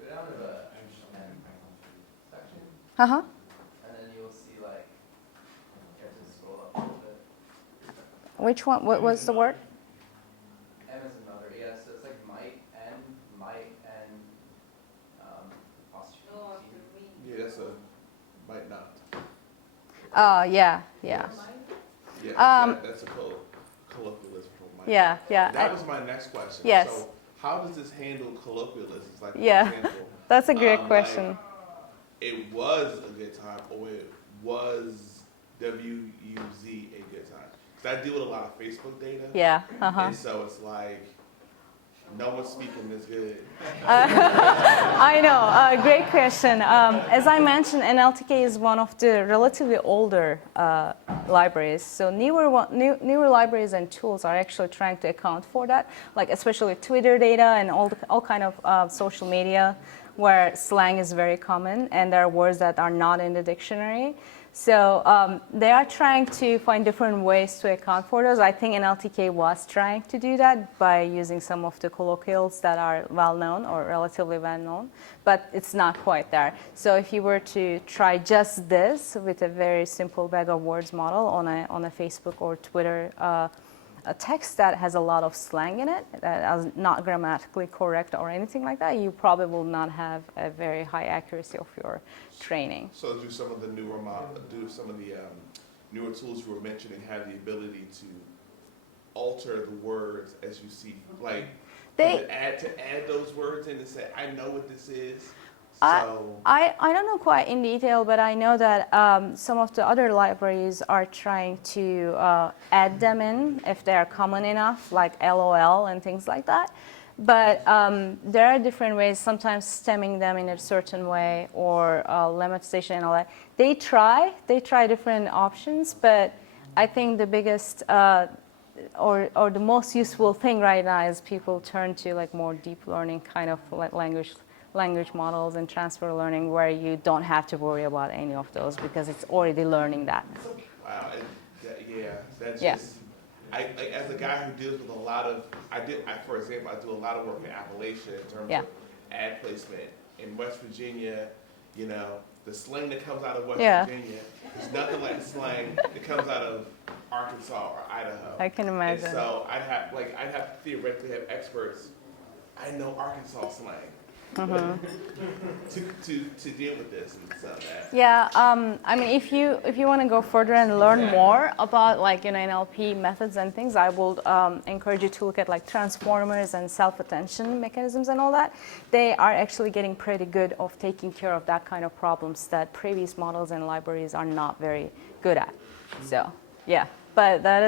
Go down to the end section, Uh-huh. and then you'll see you have to scroll up a little bit. Which one? What was the word? M is another, yeah, so it's might and apostrophe T. Yeah, that's a might not. Yeah. Yeah, that's a colloquialism for might. Yeah. That was my next question. Yes. So how does this handle colloquialisms? For Yeah. example, That's a great question. it was a good time, or it was WUZ a good time. Because I deal with a lot of Facebook data. Yeah. Uh-huh. And so it's no one's speaking this good. I know, great question. As I mentioned, NLTK is one of the relatively older libraries. So newer libraries and tools are actually trying to account for that, especially Twitter data and all kind of social media where slang is very common and there are words that are not in the dictionary. So they are trying to find different ways to account for those. I think NLTK was trying to do that by using some of the colloquials that are well-known or relatively well-known, but it's not quite there. So if you were to try just this with a very simple bag of words model on a Facebook or Twitter a text that has a lot of slang in it, that is not grammatically correct or anything like that, you probably will not have a very high accuracy of your training. So do some of the newer newer tools you were mentioning have the ability to alter the words as you see, like add those words in and say, I know what this is. So I don't know quite in detail, but I know that some of the other libraries are trying to add them in if they are common enough, like LOL and things like that. But there are different ways, sometimes stemming them in a certain way or lemmatization and all that. They try different options, but I think the biggest or the most useful thing right now is people turn to like more deep learning kind of like language models and transfer learning where you don't have to worry about any of those because it's already learning that. wow, that's Yeah. just. As a guy who deals with a lot of, for example, I do a lot of work in Appalachia in terms of ad placement in West Virginia. You know, the slang that comes out of West Virginia is nothing like the slang that comes out of Arkansas or Idaho. I can imagine. And so I'd have to theoretically have experts. I know Arkansas slang. to deal with this and so that. Yeah, I mean, if you want to go further and learn more about like NLP methods and things, I would encourage you to look at like transformers and self-attention mechanisms and all that. They are actually getting pretty good of taking care of that kind of problems that previous models and libraries are not very good at. So yeah, but that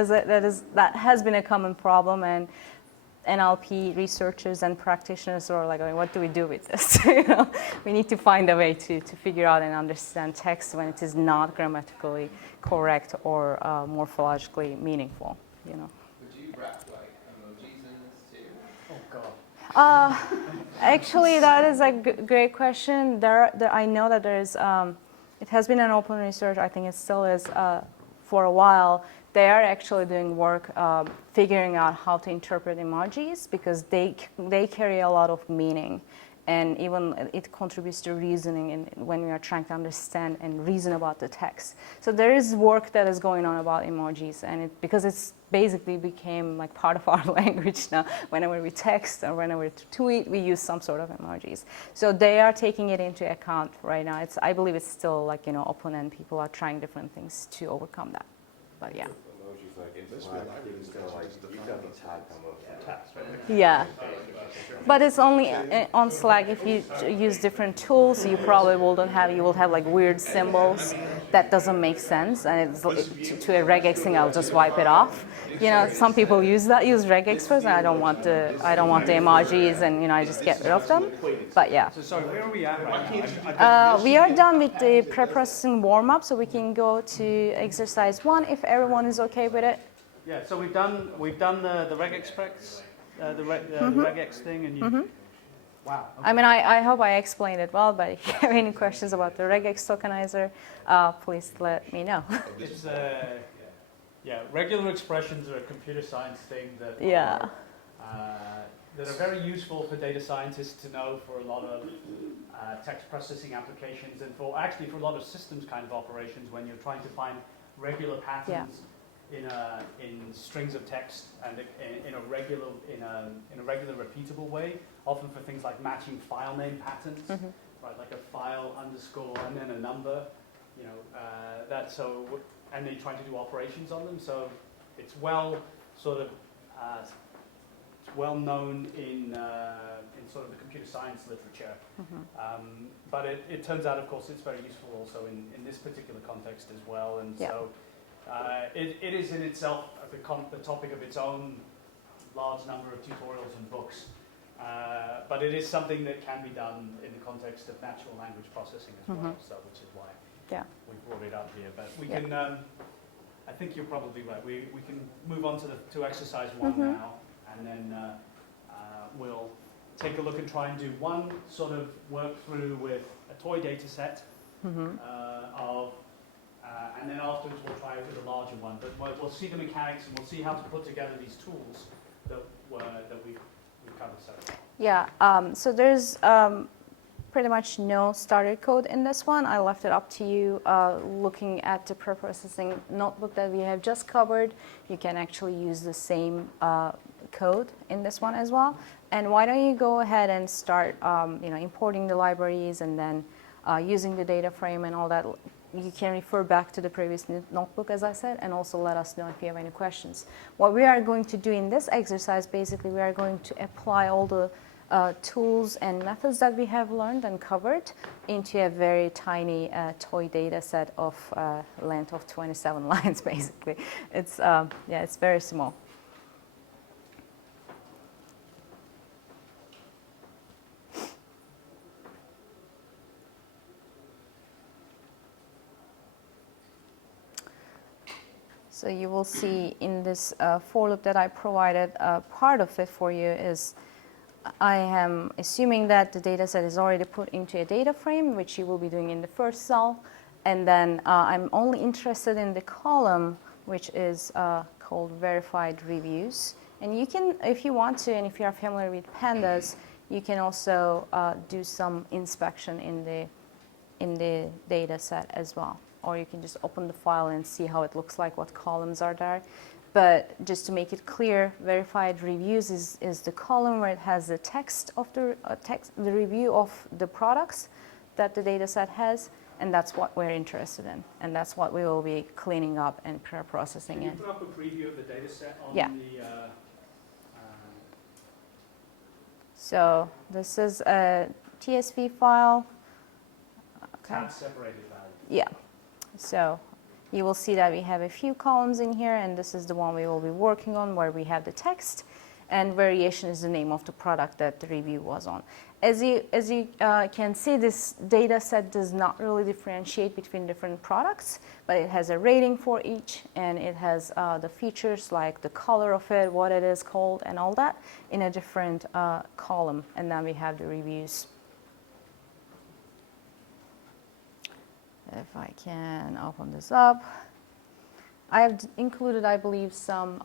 has been a common problem, and NLP researchers and practitioners are like, what do we do with this? We need to find a way to figure out and understand text when it is not grammatically correct or morphologically meaningful. Would you wrap like emojis in this too? Oh God. Actually, that is a great question. I know that there is. It has been an open research. I think it still is for a while. They are actually doing work figuring out how to interpret emojis because they carry a lot of meaning, and even it contributes to reasoning when we are trying to understand and reason about the text. So there is work that is going on about emojis, and because it's basically became like part of our language now. Whenever we text or whenever we tweet, we use some sort of emojis. So they are taking it into account right now. I believe it's still like open, and people are trying different things to overcome that. But yeah. Emojis like in Slack, you still have to type them up. Yeah. But it's only on Slack. If you use different tools, you probably will have like weird symbols that doesn't make sense, and it's to a regex thing, I'll just wipe it off. Some people use regex first, and I don't want the emojis, and I just get rid of them. But yeah. So sorry, where are we at right now? We are done with the preprocessing warm-up, so we can go to exercise 1 if everyone is okay with it. Yeah, so we've done the regex specs, the regex thing, and you. Wow. Okay. I mean, I hope I explained it well, but if you have any questions about the regex tokenizer, please let me know. It's regular expressions are a computer science thing that that are very useful for data scientists to know for a lot of text processing applications, and for a lot of systems kind of operations when you're trying to find regular patterns in strings of text and in a regular repeatable way. Often for things like matching file name patterns, right? Like a file underscore and then a number, and they're trying to do operations on them. So it's well known in sort of the computer science literature. But it turns out, of course, it's very useful also in this particular context as well. And so it is in itself the topic of its own large number of tutorials and books. But it is something that can be done in the context of natural language processing as well, so which is why we brought it up here. But we can, I think you're probably right. We can move on to exercise 1 now, and then we'll take a look and try and do one sort of work through with a toy data set of And then afterwards we'll try it with a larger one. But we'll see the mechanics and we'll see how to put together these tools that we've covered so far. Yeah, so there's pretty much no starter code in this one. I left it up to you. Looking at the preprocessing notebook that we have just covered, you can actually use the same code in this one as well. And why don't you go ahead and start importing the libraries and then using the data frame and all that. You can refer back to the previous notebook, as I said, and also let us know if you have any questions. What we are going to do in this exercise, basically, we are going to apply all the tools and methods that we have learned and covered into a very tiny toy data set of length of 27 lines, basically. It's, it's very small. So you will see in this for loop that I provided, part of it for you is I am assuming that the data set is already put into a data frame, which you will be doing in the first cell. And then I'm only interested in the column, which is called verified reviews. And you can, if you want to, and if you are familiar with pandas, you can also do some inspection in the data set as well. Or you can just open the file and see how it looks like, what columns are there. But just to make it clear, verified reviews is the column where it has the text of the review of the products that the data set has, and that's what we're interested in. And that's what we will be cleaning up and pre-processing in. Can you put up a preview of the data set on the... So this is a TSV file. Okay. Tab separated value. Yeah. So you will see that we have a few columns in here, and this is the one we will be working on where we have the text, and variation is the name of the product that the review was on. As you can see, this data set does not really differentiate between different products, but it has a rating for each, and it has the features like the color of it, what it is called, and all that in a different column. And then we have the reviews. If I can open this up. I have included, I believe, some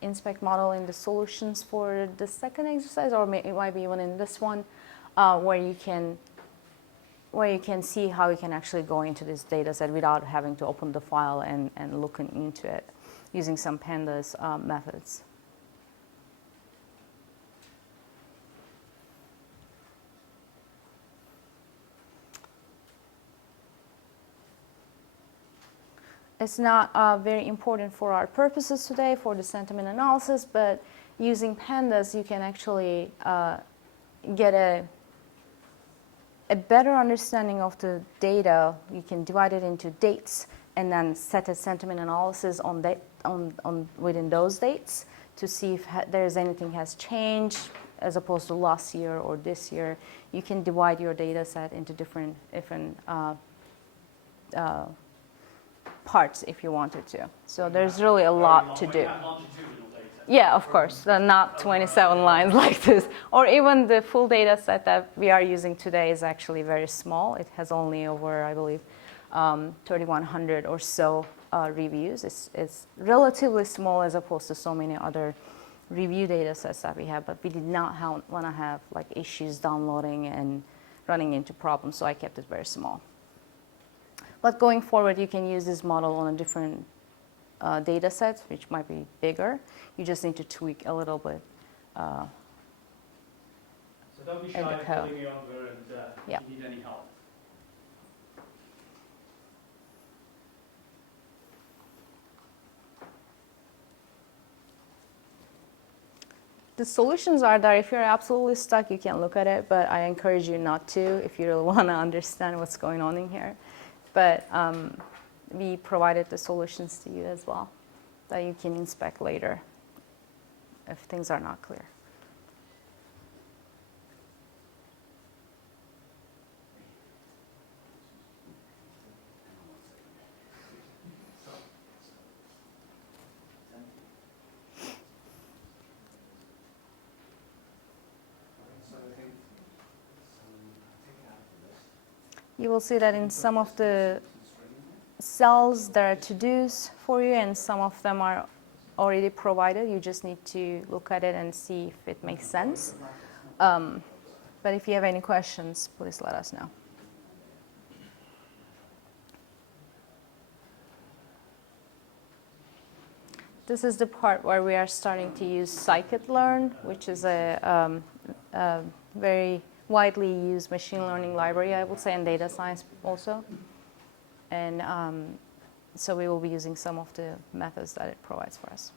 inspect model in the solutions for the second exercise, or it might be even in this one, where you can see how you can actually go into this data set without having to open the file and looking into it using some pandas methods. It's not very important for our purposes today for the sentiment analysis, but using pandas, you can actually get a better understanding of the data. You can divide it into dates and then set a sentiment analysis within those dates to see if there's anything has changed as opposed to last year or this year. You can divide your data set into different parts if you wanted to. So there's really a lot to do. Yeah, of course, not 27 lines like this. Or even the full data set that we are using today is actually very small. It has only over, I believe, 3,100 or so reviews. It's relatively small as opposed to so many other review data sets that we have, but we did not want to have like issues downloading and running into problems, so I kept it very small. But going forward, you can use this model on a different data set, which might be bigger. You just need to tweak a little bit. So don't be shy of pulling me over and if you need any help. The solutions are there. If you're absolutely stuck, you can look at it, but I encourage you not to if you really want to understand what's going on in here. But we provided the solutions to you as well that you can inspect later if things are not clear. You will see that in some of the cells that are to-dos for you, and some of them are already provided. You just need to look at it and see if it makes sense. But if you have any questions, please let us know. This is the part where we are starting to use scikit-learn, which is a very widely used machine learning library, I would say, and data science also. And so we will be using some of the methods that it provides for us.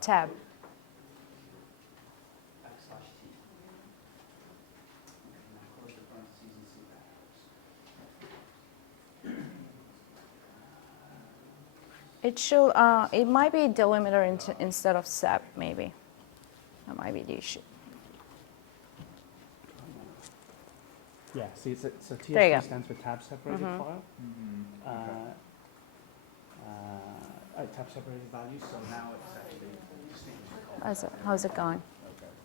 Tab. It should. It might be delimiter instead of sep, maybe. That might be the issue. Yeah, see, so There you go. TSV stands for tab separated file. Tab separated values, so now it's actually How's it going?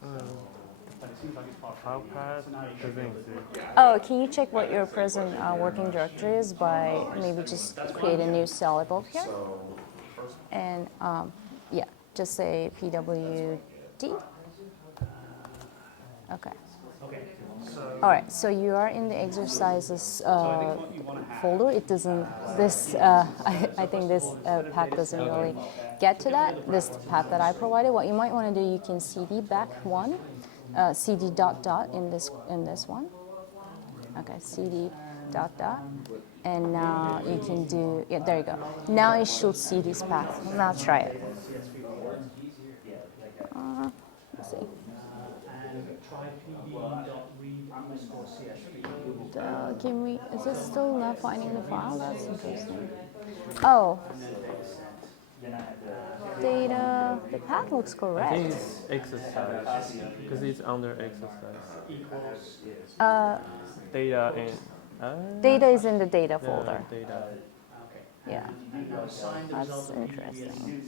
but it seems like it's part How fast doesn't exist? Oh, can you check what your present working directory is by maybe just create a new cell above here? And yeah, just say pwd. Okay. All right, so you are in the exercises folder. It doesn't, I think this path doesn't really get to that, this path that I provided. What you might want to do, you can cd back one, cd dot dot in this one. Okay, cd dot dot. And now you can do, yeah, there you go. Now it should see this path. Now try it. Let's see. Is it still not finding the file? That's interesting. Oh. Data, the path looks I correct. think it's exercise because it's under exercise. Data in. Data is in the data folder. Data. Yeah, that's interesting.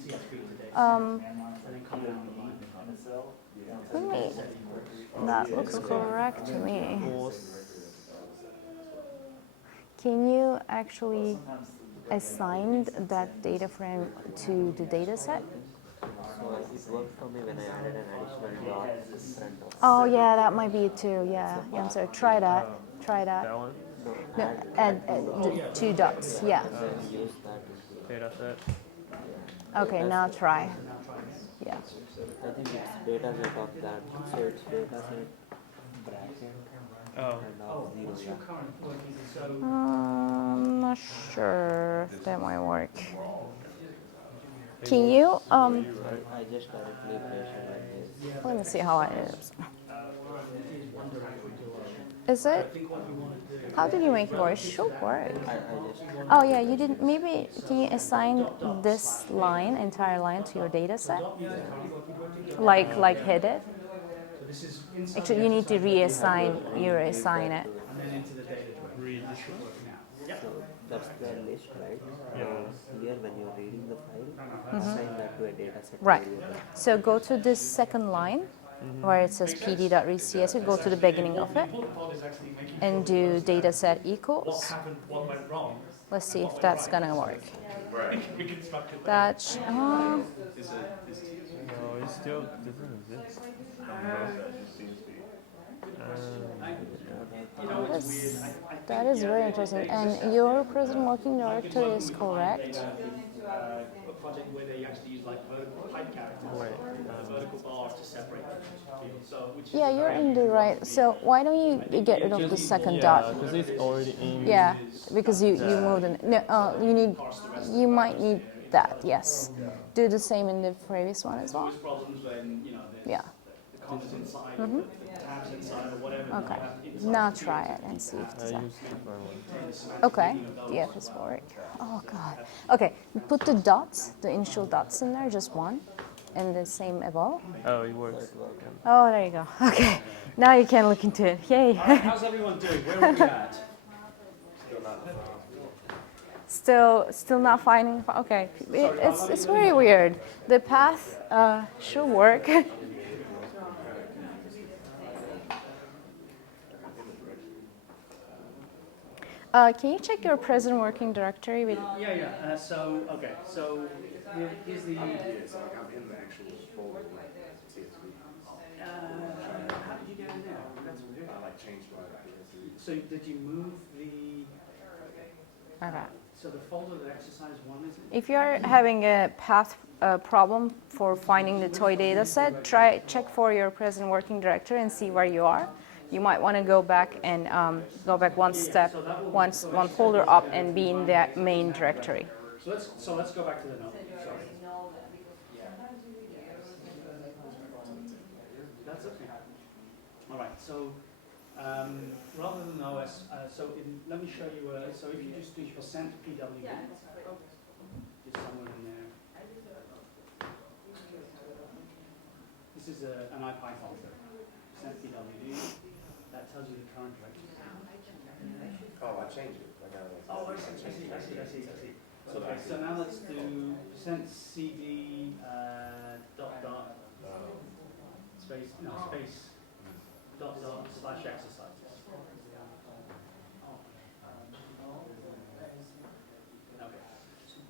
That looks correct to me. Can you actually assign that data frame to the data set? So it worked for me when I added an additional dot in front of. Oh yeah, that might be it too. Yeah, I'm sorry. Try that. Try that. That one? No, add two dots. Yeah. Use that. Data set. Okay, now try. Yeah. I think it's data set of that. So it's data set bracket Oh. and of 0. Yeah. I'm not sure if that might work. Can you I just directly place it like this. let me see how it is. Is it? How did you make it work? It should work. I just. Oh yeah, you didn't. Maybe can you assign this line, entire line, to your data set? Like hit it. Actually, you need to reassign. You reassign it. So that's the list, right? Here when you're reading the file, assign that to a data set. Right. variable. So go to this second line where it says pd.readcs. Go to the beginning of it and do dataset equals. Let's see if that's gonna work. That's No, it still doesn't exist. that is very interesting. And your present working directory is correct. project where they actually use like vertical pipe characters and a vertical bar to separate the fields. So, which is Yeah, you're in the right. So why don't you get rid of the second dot? because it's already in. Yeah, because you moved it. No, you might need that. Yes. Do the same in the previous one as well. There's problems when, you know, there's Yeah. the commas inside, the tabs inside, or whatever. Okay. Now try it and see if it's I that. use different one. Okay. The F is for it. Oh God. Okay. Put the dots, the initial dots in there, just one, and the same above. Oh, it works. Oh, there you go. Okay. Now you can look into it. Yay. How's everyone doing? Where are we at? Still not finding. Okay. It's very weird. The path should work. Can you check your present working directory with? Yeah. So here's the. So like I'm in the actual folder CSV. How did you get in there? That's weird. I like changed my CSV. So did you move the? Okay. So the folder that exercise 1 is. If you're having a path problem for finding the toy data set, check for your present working directory and see where you are. You might want to go back and go back one step, one folder up, and be in the main directory. So let's go back to the note. Sorry. That's okay. All right. So rather than OS, let me show you. So if you just do percent PWD, just somewhere in there. This is an IPython percent PWD. That tells you the current directory. Oh, I changed it. Oh, I see. Okay, so now let's do %cd dot space dot slash exercises. Okay.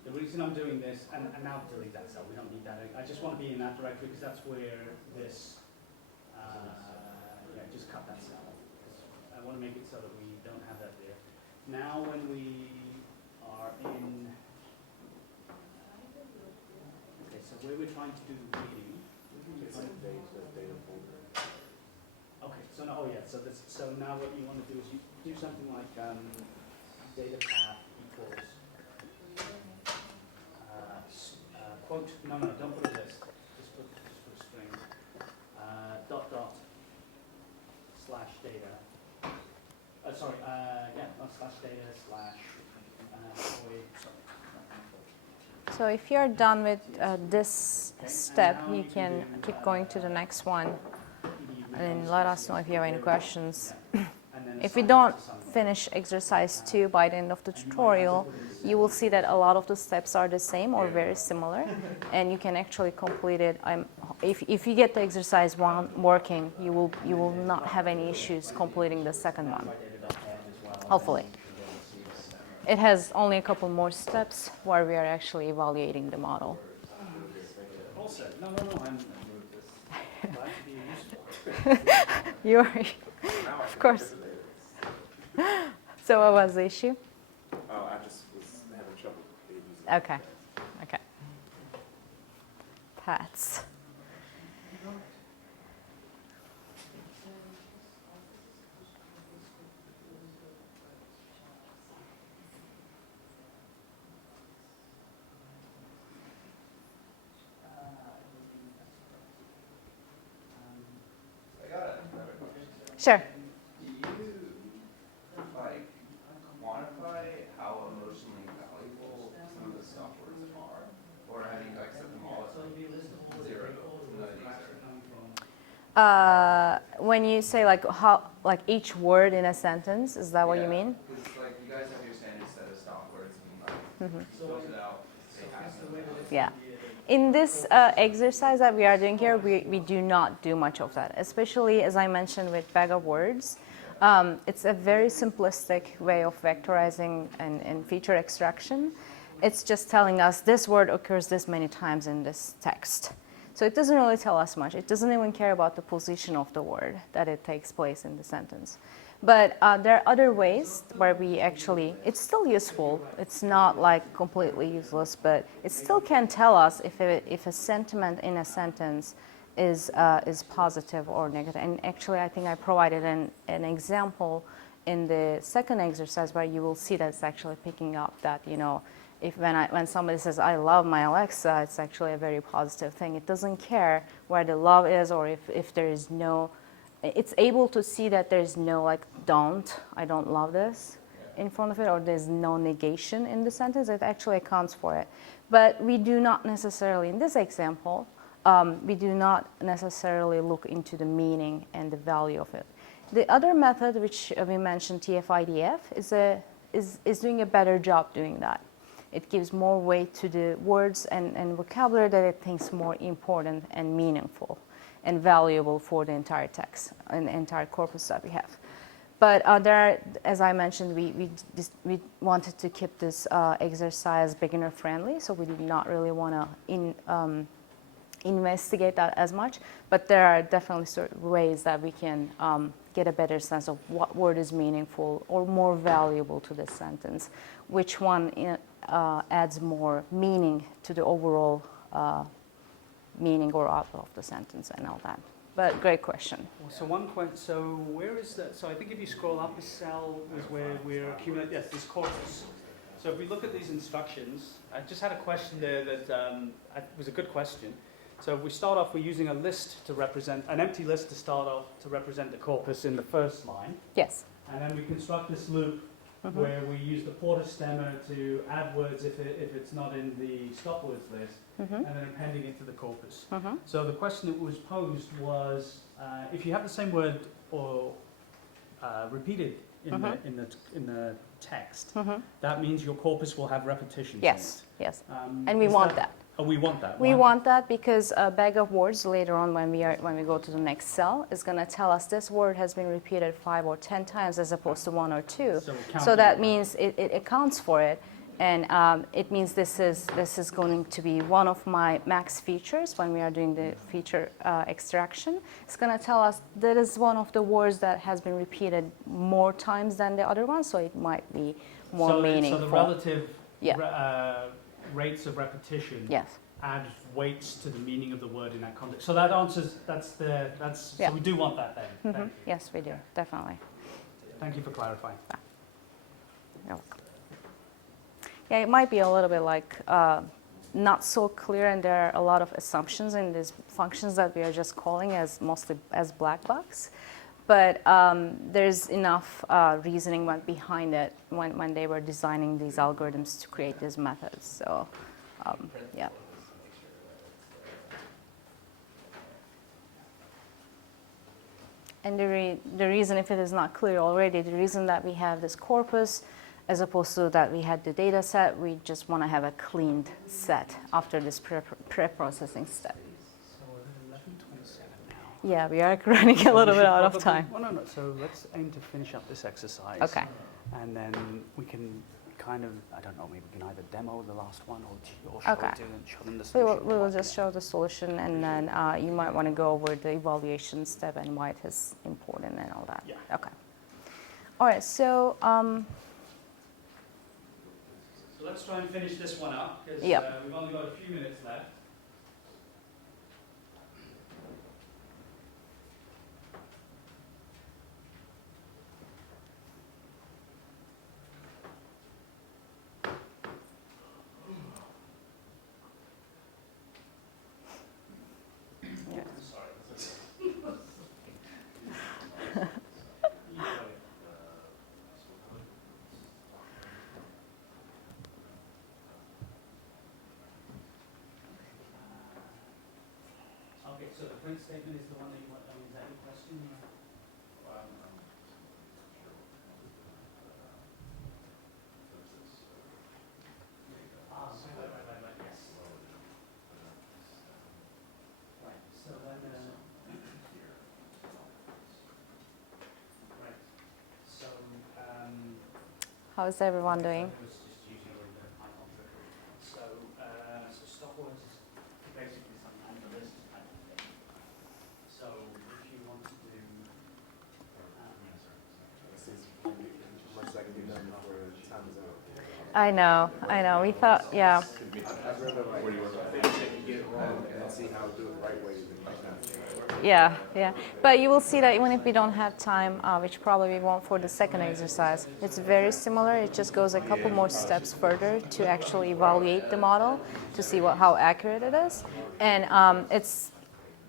The reason I'm doing this, and now delete that cell, we don't need that. I just want to be in that directory because that's where this, just cut that cell. I want to make it so that we don't have that there. Now when we are in, okay, so where we're trying to do the reading, okay, so now, so now what you want to do is you do something like data path equals quote, no, don't put a list, just put a string, dot slash data, slash data slash void. So if you're done with this step, you can keep going to the next one and let us know if you have any questions. If we don't finish exercise 2 by the end of the tutorial, you will see that a lot of the steps are the same or very similar, and you can actually complete it. If you get the exercise 1 working, you will not have any issues completing the second one, hopefully. It has only a couple more steps where we are actually evaluating the model. All set. No, I'm glad to be useful. You are, of course. So what was the issue? Oh, I just was having trouble using it. Okay. Paths. I got another question. Sure. Do you like quantify how emotionally valuable some of the stop words are, or have you like set them all at like 0? When you say like each word in a sentence, is that what you mean? Because like you guys have your standard set of stop words and like filter it out. They have them. Yeah. In this exercise that we are doing here, we do not do much of that, especially as I mentioned with bag of words. It's a very simplistic way of vectorizing and feature extraction. It's just telling us this word occurs this many times in this text. So it doesn't really tell us much. It doesn't even care about the position of the word that it takes place in the sentence. But there are other ways where we actually, it's still useful. It's not like completely useless, but it still can tell us if a sentiment in a sentence is positive or negative. And actually, I think I provided an example in the second exercise where you will see that it's actually picking up that, you know, if when somebody says, I love my Alexa, it's actually a very positive thing. It doesn't care where the love is or if there is no, it's able to see that there's no like, I don't love this in front of it, or there's no negation in the sentence. It actually accounts for it. But we do not necessarily, in this example, we do not necessarily look into the meaning and the value of it. The other method, which we mentioned, TF-IDF, is doing a better job doing that. It gives more weight to the words and vocabulary that it thinks more important and meaningful and valuable for the entire text and the entire corpus that we have. But there are, as I mentioned, we wanted to keep this exercise beginner friendly, so we did not really want to investigate that as much. But there are definitely certain ways that we can get a better sense of what word is meaningful or more valuable to this sentence, which one adds more meaning to the overall meaning or output of the sentence and all that. But great question. So one point, so where is that? So I think if you scroll up a cell is where we're accumulating, yes, this corpus. So if we look at these instructions, I just had a question there that was a good question. So we start off, we're using a list to represent, an empty list to start off to represent the corpus in the first line. Yes. And then we construct this loop where we use the porter stemmer to add words if it's not in the stop words list, and then appending it to the corpus. So the question that was posed was, if you have the same word or repeated in the text, that means your corpus will have repetitions. Yes, in it. yes, and we want that. Oh, we want that. We want that because a bag of words later on when we go to the next cell is going to tell us this word has been repeated 5 or 10 times as opposed to 1 or 2. So that means it accounts for it, and it means this is going to be one of my max features when we are doing the feature extraction. It's going to tell us that is one of the words that has been repeated more times than the other one, so it might be more meaningful. So the relative rates of repetition add weights to the meaning of the word in that context. So that answers, so we do want that then. Yes, we do, definitely. Thank you for clarifying. You're welcome. Yeah, it might be a little bit like not so clear, and there are a lot of assumptions in these functions that we are just calling as mostly as black box. But there's enough reasoning went behind it when they were designing these algorithms to create these methods. So, yeah. And the reason, if it is not clear already, the reason that we have this corpus as opposed to that we had the data set, we just want to have a cleaned set after this pre-processing step. Yeah, we are running a little bit out of time. Well, no. So let's aim to finish up this exercise. Okay. And then we can kind of, I don't know, maybe we can either demo the last one or show them the solution. We will just show the solution, and then you might want to go over the evaluation step and why it is important and all that. Yeah. Okay. All right, so... so let's try and finish this one up, because we've only got a few minutes left. Okay, so the print statement is the one that you want, is that your question? Right, yes. Right, so then, right, so, How is everyone doing? So, stop words is basically some kind of list type of thing. So if you want to do, I know. We thought, yeah. I'd rather like get it wrong and then see how to do it the right way than like not change it. Yeah. But you will see that even if we don't have time, which probably we won't for the second exercise, it's very similar. It just goes a couple more steps further to actually evaluate the model to see how accurate it is. And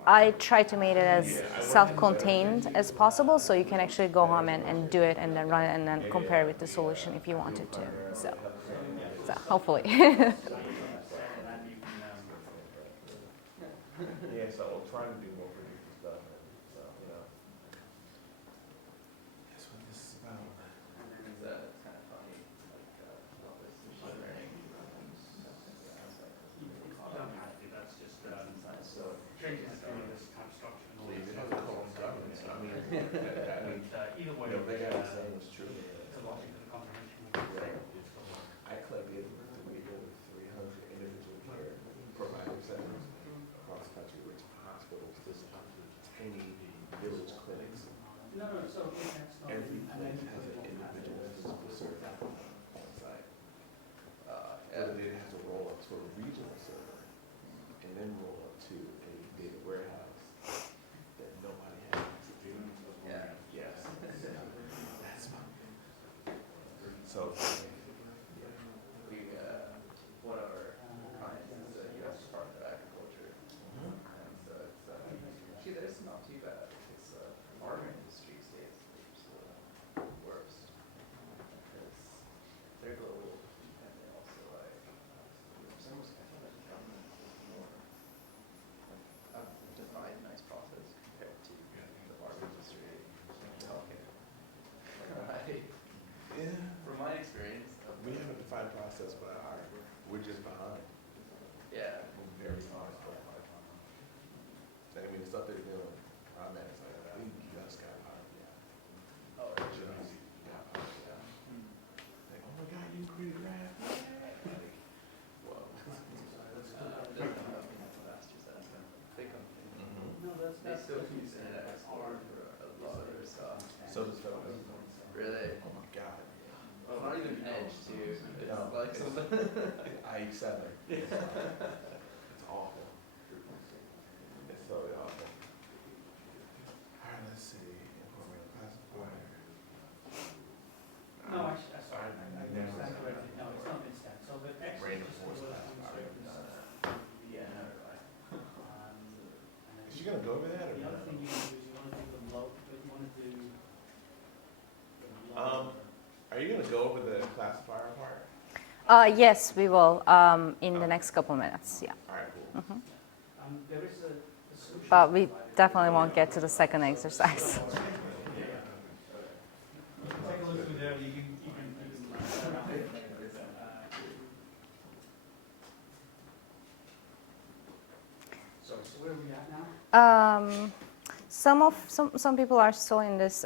I try to make it as self-contained as possible, so you can actually go home and do it and then run it and then compare it with the solution if you wanted to. So hopefully. Yeah, so we'll try to do more predictive stuff. So, you know. That's what this is about. It's kind of funny, like all this machine learning. That's just changes in this kind of structure. And all They that didn't stuff. call them governments. I mean, Either way, you know, they got the same was true. it's a logic and comprehension. I collected 300 individual care provider centers across the country, which hospitals, tiny village clinics. So Every place has an individual physical server on site. And then it has to roll up to a regional server and then roll up to a data warehouse that nobody has access to. Yeah. Yes. That's fine. So, One of our clients is the U.S. Department of Agriculture, and so it's actually there's not too bad. It's farming industry states the worst because they're global and they also like it's almost kind of like government is more defined nice process compared to the farming industry and healthcare. yeah, From my experience, we have a defined process, but we're just behind. yeah. We're very behind. I mean, the stuff they're doing, our man is like, we just got Power BI. Oh, Just got Power BI. Like, oh my God, you created graph. Whoa. They still use index for a lot of their stuff. So does Photo. Really? Oh my God. Well, not even Edge too. It's No. like something. IE7. It's awful. It's totally awful. All right, let's see. Incorporate classifier. No, sorry, I understand correctly. No, it's not instant. So the X Random is force just classifier. yeah, right. Is she gonna go over that or The no? other thing you can do is you want to do the low, but you want to do the Are you gonna go over the classifier part? Yes, we will in the next couple minutes. Yeah. All right, cool. there is a solution. But we definitely won't get to the second exercise. Take a look through there. You can around it. So where are we at now? Some people are still in this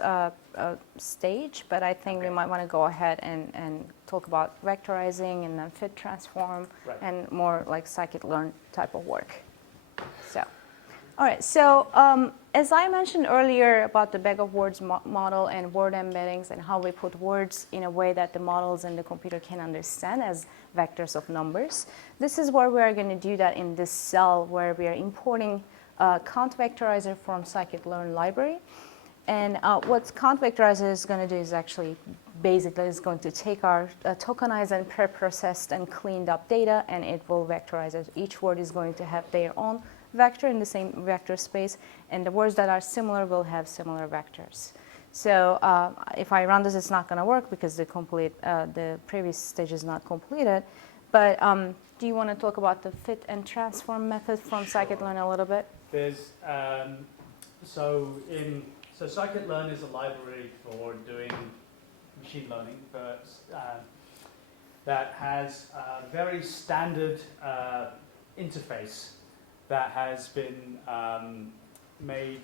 stage, but I think we might want to go ahead and talk about vectorizing and then fit transform and more like scikit-learn type of work. So, all right. So as I mentioned earlier about the bag of words model and word embeddings and how we put words in a way that the models and the computer can understand as vectors of numbers, this is where we are going to do that in this cell where we are importing count vectorizer from scikit-learn library. And what count vectorizer is going to do is actually basically is going to take our tokenized and preprocessed and cleaned up data, and it will vectorize it. Each word is going to have their own vector in the same vector space, and the words that are similar will have similar vectors. So if I run this, it's not going to work because the previous stage is not completed. But do you want to talk about the fit and transform method from scikit-learn a little bit? There's so scikit-learn is a library for doing machine learning, but that has a very standard interface that has been made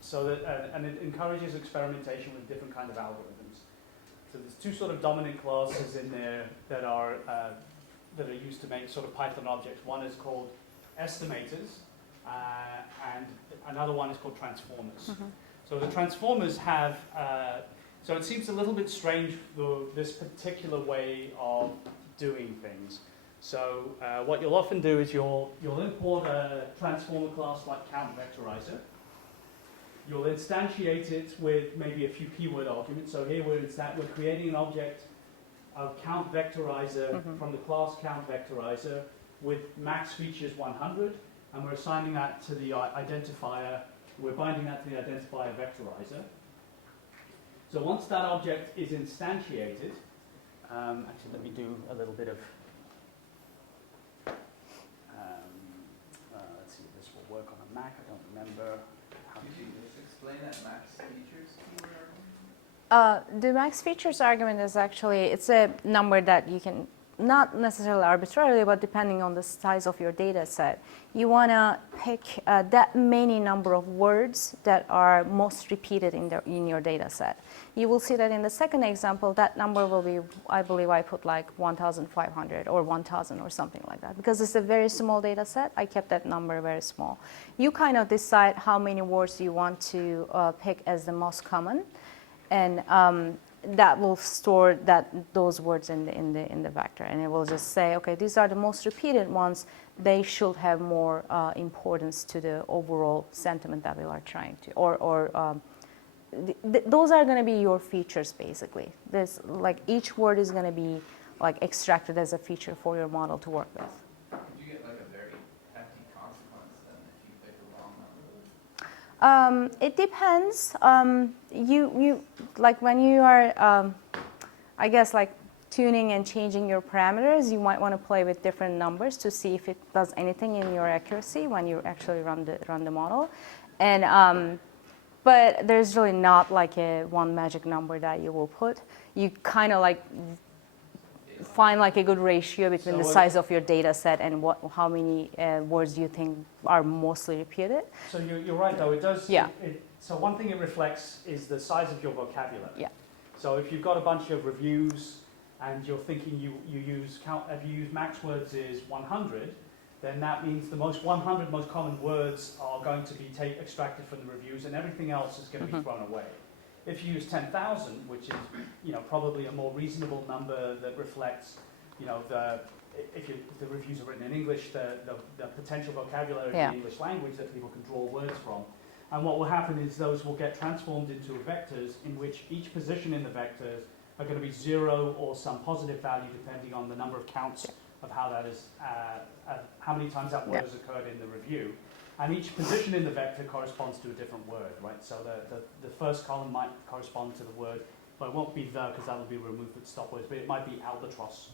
so that and it encourages experimentation with different kind of algorithms. So there's two sort of dominant classes in there that are used to make sort of Python objects. One is called estimators, and another one is called transformers. So the transformers have So it seems a little bit strange for this particular way of doing things. So what you'll often do is you'll import a transformer class like count vectorizer. You'll instantiate it with maybe a few keyword arguments. So here we're creating an object of count vectorizer from the class count vectorizer with max features 100, and we're assigning that to the identifier. We're binding that to the identifier vectorizer. So once that object is instantiated, actually let me do a little bit of, let's see if this will work on a Mac. I don't remember how to do this. Explain that max features keyword. The max features argument is actually, it's a number that you can, not necessarily arbitrarily, but depending on the size of your data set, you want to pick that many number of words that are most repeated in your data set. You will see that in the second example, that number will be, I believe I put like 1,500 or 1,000 or something like that. Because it's a very small data set, I kept that number very small. You kind of decide how many words you want to pick as the most common. And that will store those words in the vector, and it will just say, okay, these are the most repeated ones. They should have more importance to the overall sentiment that we are trying to, those are going to be your features basically. This, like, each word is going to be like extracted as a feature for your model to work with. Could you get like a very hefty consequence then if you pick the wrong number? It depends. You like when you are, I guess, like tuning and changing your parameters, you might want to play with different numbers to see if it does anything in your accuracy when you actually run the model. And but there's really not like a one magic number that you will put. You kind of like find like a good ratio between the size of your data set and how many words you think are mostly repeated. So you're right though, it does. Yeah. So one thing it reflects is the size of your vocabulary. Yeah. So if you've got a bunch of reviews and you're thinking if you use max words is 100, then that means the 100 most common words are going to be extracted from the reviews, and everything else is going to be thrown away. If you use 10,000, which is probably a more reasonable number that reflects if the reviews are written in English, the potential vocabulary of the English language that people can draw words from. And what will happen is those will get transformed into vectors in which each position in the vectors are going to be 0 or some positive value depending on the number of counts of how that is, how many times that word has occurred in the review. And each position in the vector corresponds to a different word, right? So the first column might correspond to the word, but it won't be the, because that will be removed with stop words, but it might be albatross.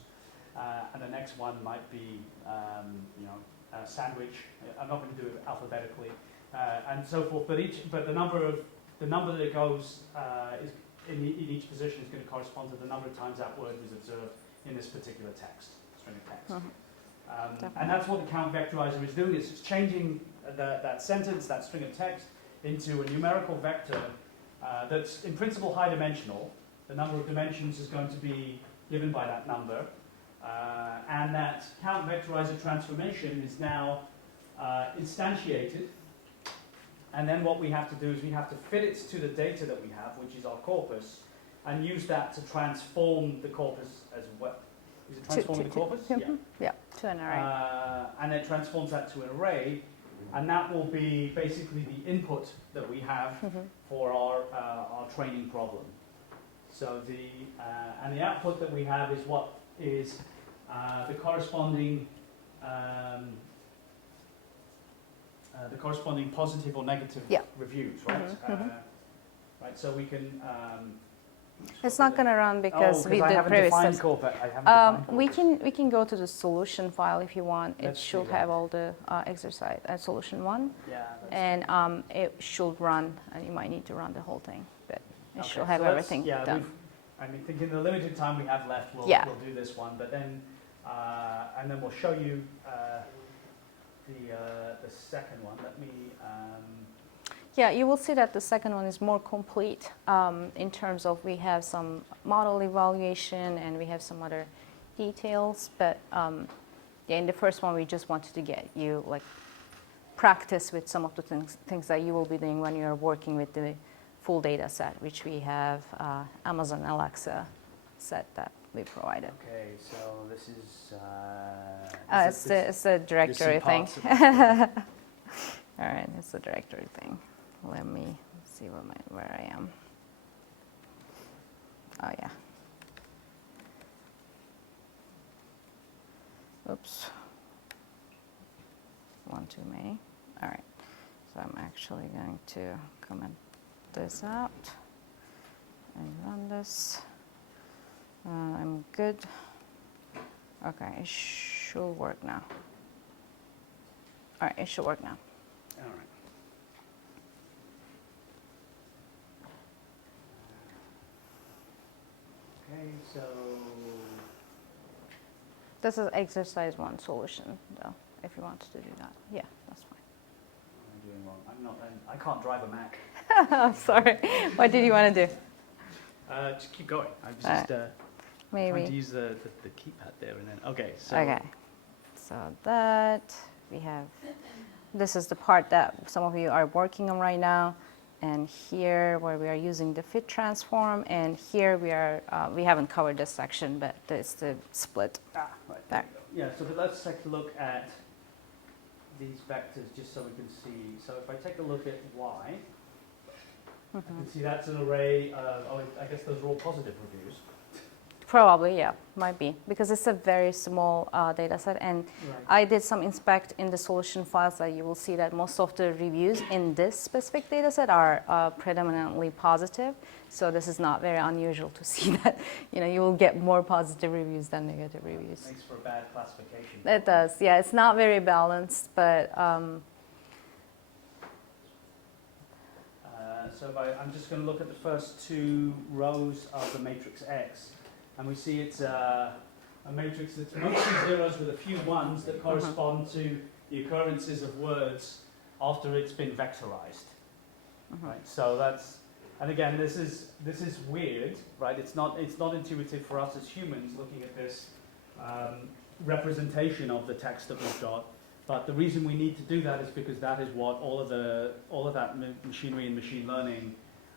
And the next one might be, sandwich. I'm not going to do it alphabetically, and so forth. But the number that goes in each position is going to correspond to the number of times that word was observed in this particular string of text. And that's what the count vectorizer is doing. It's changing that sentence, that string of text, into a numerical vector that's in principle high dimensional. The number of dimensions is going to be given by that number. And that count vectorizer transformation is now instantiated. And then what we have to do is we have to fit it to the data that we have, which is our corpus, and use that to transform the corpus as well. Is it transforming the corpus? Yeah, to an array. And it transforms that to an array, and that will be basically the input that we have for our training problem. So and the output that we have is what is the corresponding positive or negative reviews, right? Right. So we can. It's not going to run because we did previous steps. We can go to the solution file if you want. It should have all the exercise solution 1. Yeah. And it should run, and you might need to run the whole thing, but it should have everything done. I mean, thinking the limited time we have left, we'll do this one, but then and then we'll show you the second one. Let me. Yeah, you will see that the second one is more complete in terms of we have some model evaluation and we have some other details. But in the first one, we just wanted to get you like practice with some of the things that you will be doing when you are working with the full data set, which we have Amazon Alexa set that we provided. Okay, so this is. It's the directory thing. parts of it. All right, it's the directory thing. Let me see where I am. Oh yeah. Oops. One too many. All right. So I'm actually going to comment this out and run this. I'm good. Okay, it should work now. All right, it should work now. All right. Okay, so. This is exercise 1 solution, though, if you wanted to do that. Yeah, that's fine. I'm doing wrong. I can't drive a Mac. I'm sorry. What did you want to do? Just keep going. I was just Maybe. trying to use the keypad there and then. Okay, so. Okay. So that we have. This is the part that some of you are working on right now, and here where we are using the fit transform, and here we haven't covered this section, but it's the split. Right. There. Yeah. So let's take a look at these vectors just so we can see. So if I take a look at y, I can see that's an array of, I guess those are all positive reviews. Probably, yeah, might be, because it's a very small data set, and Right. I did some inspect in the solution files that you will see that most of the reviews in this specific data set are predominantly positive, so this is not very unusual to see that, you will get more positive reviews than negative reviews. Makes for a bad classification. It does, yeah, it's not very balanced, but So I'm just going to look at the first 2 rows of the matrix X, and we see it's a matrix that's mostly zeros with a few ones that correspond to the occurrences of words after it's been vectorized. Right. So that's, and again, this is weird, right? It's not intuitive for us as humans looking at this representation of the text that we've got. But the reason we need to do that is because that is what all of that machinery and machine learning,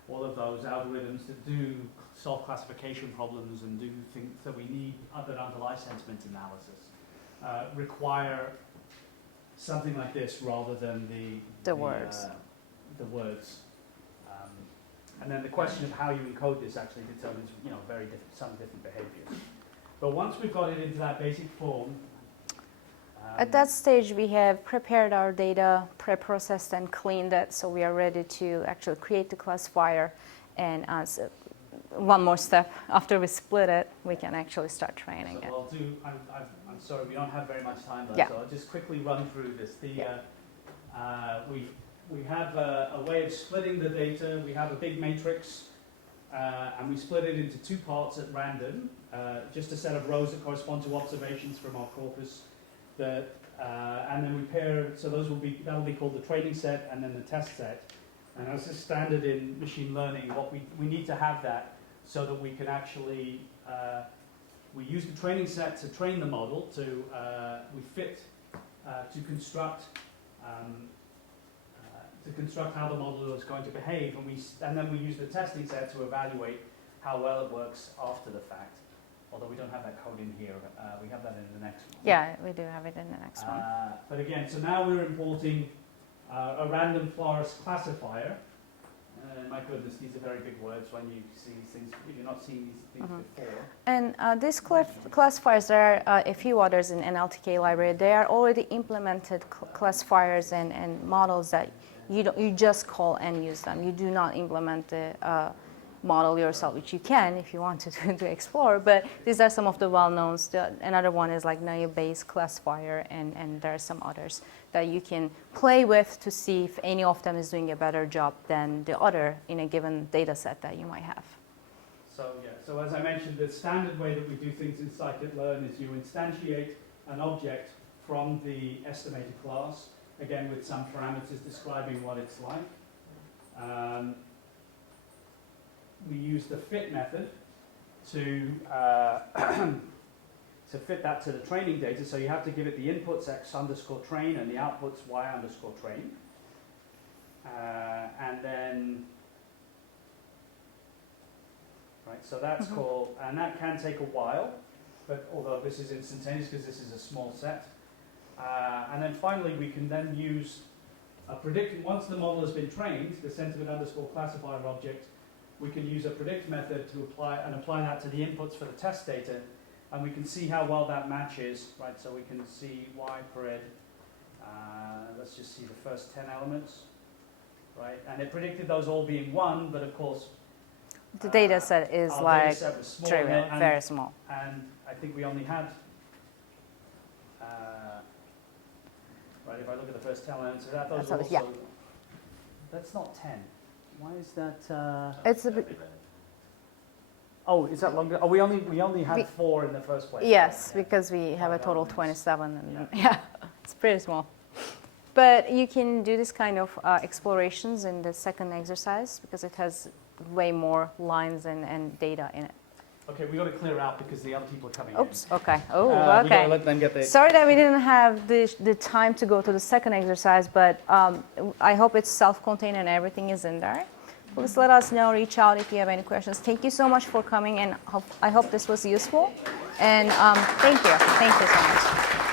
all of those algorithms that do solve classification problems and do things that we need that underlie sentiment analysis require something like this rather than the words. The words. And then the question of how you encode this actually determines, some different behaviors. But once we've got it into that basic form. At that stage, we have prepared our data, pre-processed and cleaned it, so we are ready to actually create the classifier. And as one more step, after we split it, we can actually start training it. So I'm sorry, we don't have very much time left, Yeah. so I'll just quickly run through this. We have a way of splitting the data. We have a big matrix, and we split it into 2 parts at random, just a set of rows that correspond to observations from our corpus. And then we pair, so that'll be called the training set and then the test set. And as is standard in machine learning, we need to have that so that we can actually, we use the training set to train the model, we fit to construct how the model is going to behave, and then we use the testing set to evaluate how well it works after the fact. Although we don't have that code in here, we have that in the next one. Yeah, we do have it in the next one. But again, so now we're importing a random forest classifier. My goodness, these are very big words when you see these things, if you're not seeing these things before. And these classifiers, there are a few others in NLTK library. They are already implemented classifiers and models that you just call and use them. You do not implement the model yourself, which you can if you want to explore, but these are some of the well-knowns. Another one is like naive-based classifier, and there are some others that you can play with to see if any of them is doing a better job than the other in a given data set that you might have. So as I mentioned, the standard way that we do things in scikit-learn is you instantiate an object from the estimated class, again with some parameters describing what it's like. We use the fit method to fit that to the training data. So you have to give it the inputs x_train and the outputs y_train. And then right? So that's called, and that can take a while, but although this is instantaneous because this is a small set. And then finally, we can then use a predict, once the model has been trained, the sentiment underscore classifier object, we can use a predict method to apply that to the inputs for the test data, and we can see how well that matches, right? So we can see y pred, let's just see the first 10 elements, right? And it predicted those all being 1, but of course, The data set is our like data set was small, trivial, and- very small. And I think we only had, right, if I look at the first 10 elements, those are That's also, yeah. that's not 10. Why is that? It's a bit, Oh, is that longer? Oh, we only had We- 4 in the first place. yes, Right, because we have a total of 27, and yeah, it's pretty small. But you can do this kind of explorations in the second exercise because it has way more lines and data in it. Okay, we got to clear out because the other people are coming Oops, okay. Oh, in. We got to okay. let them get the. Sorry that we didn't have the time to go to the second exercise, but I hope it's self-contained and everything is in there. Please let us know, reach out if you have any questions. Thank you so much for coming, and I hope this was useful. And thank you so much.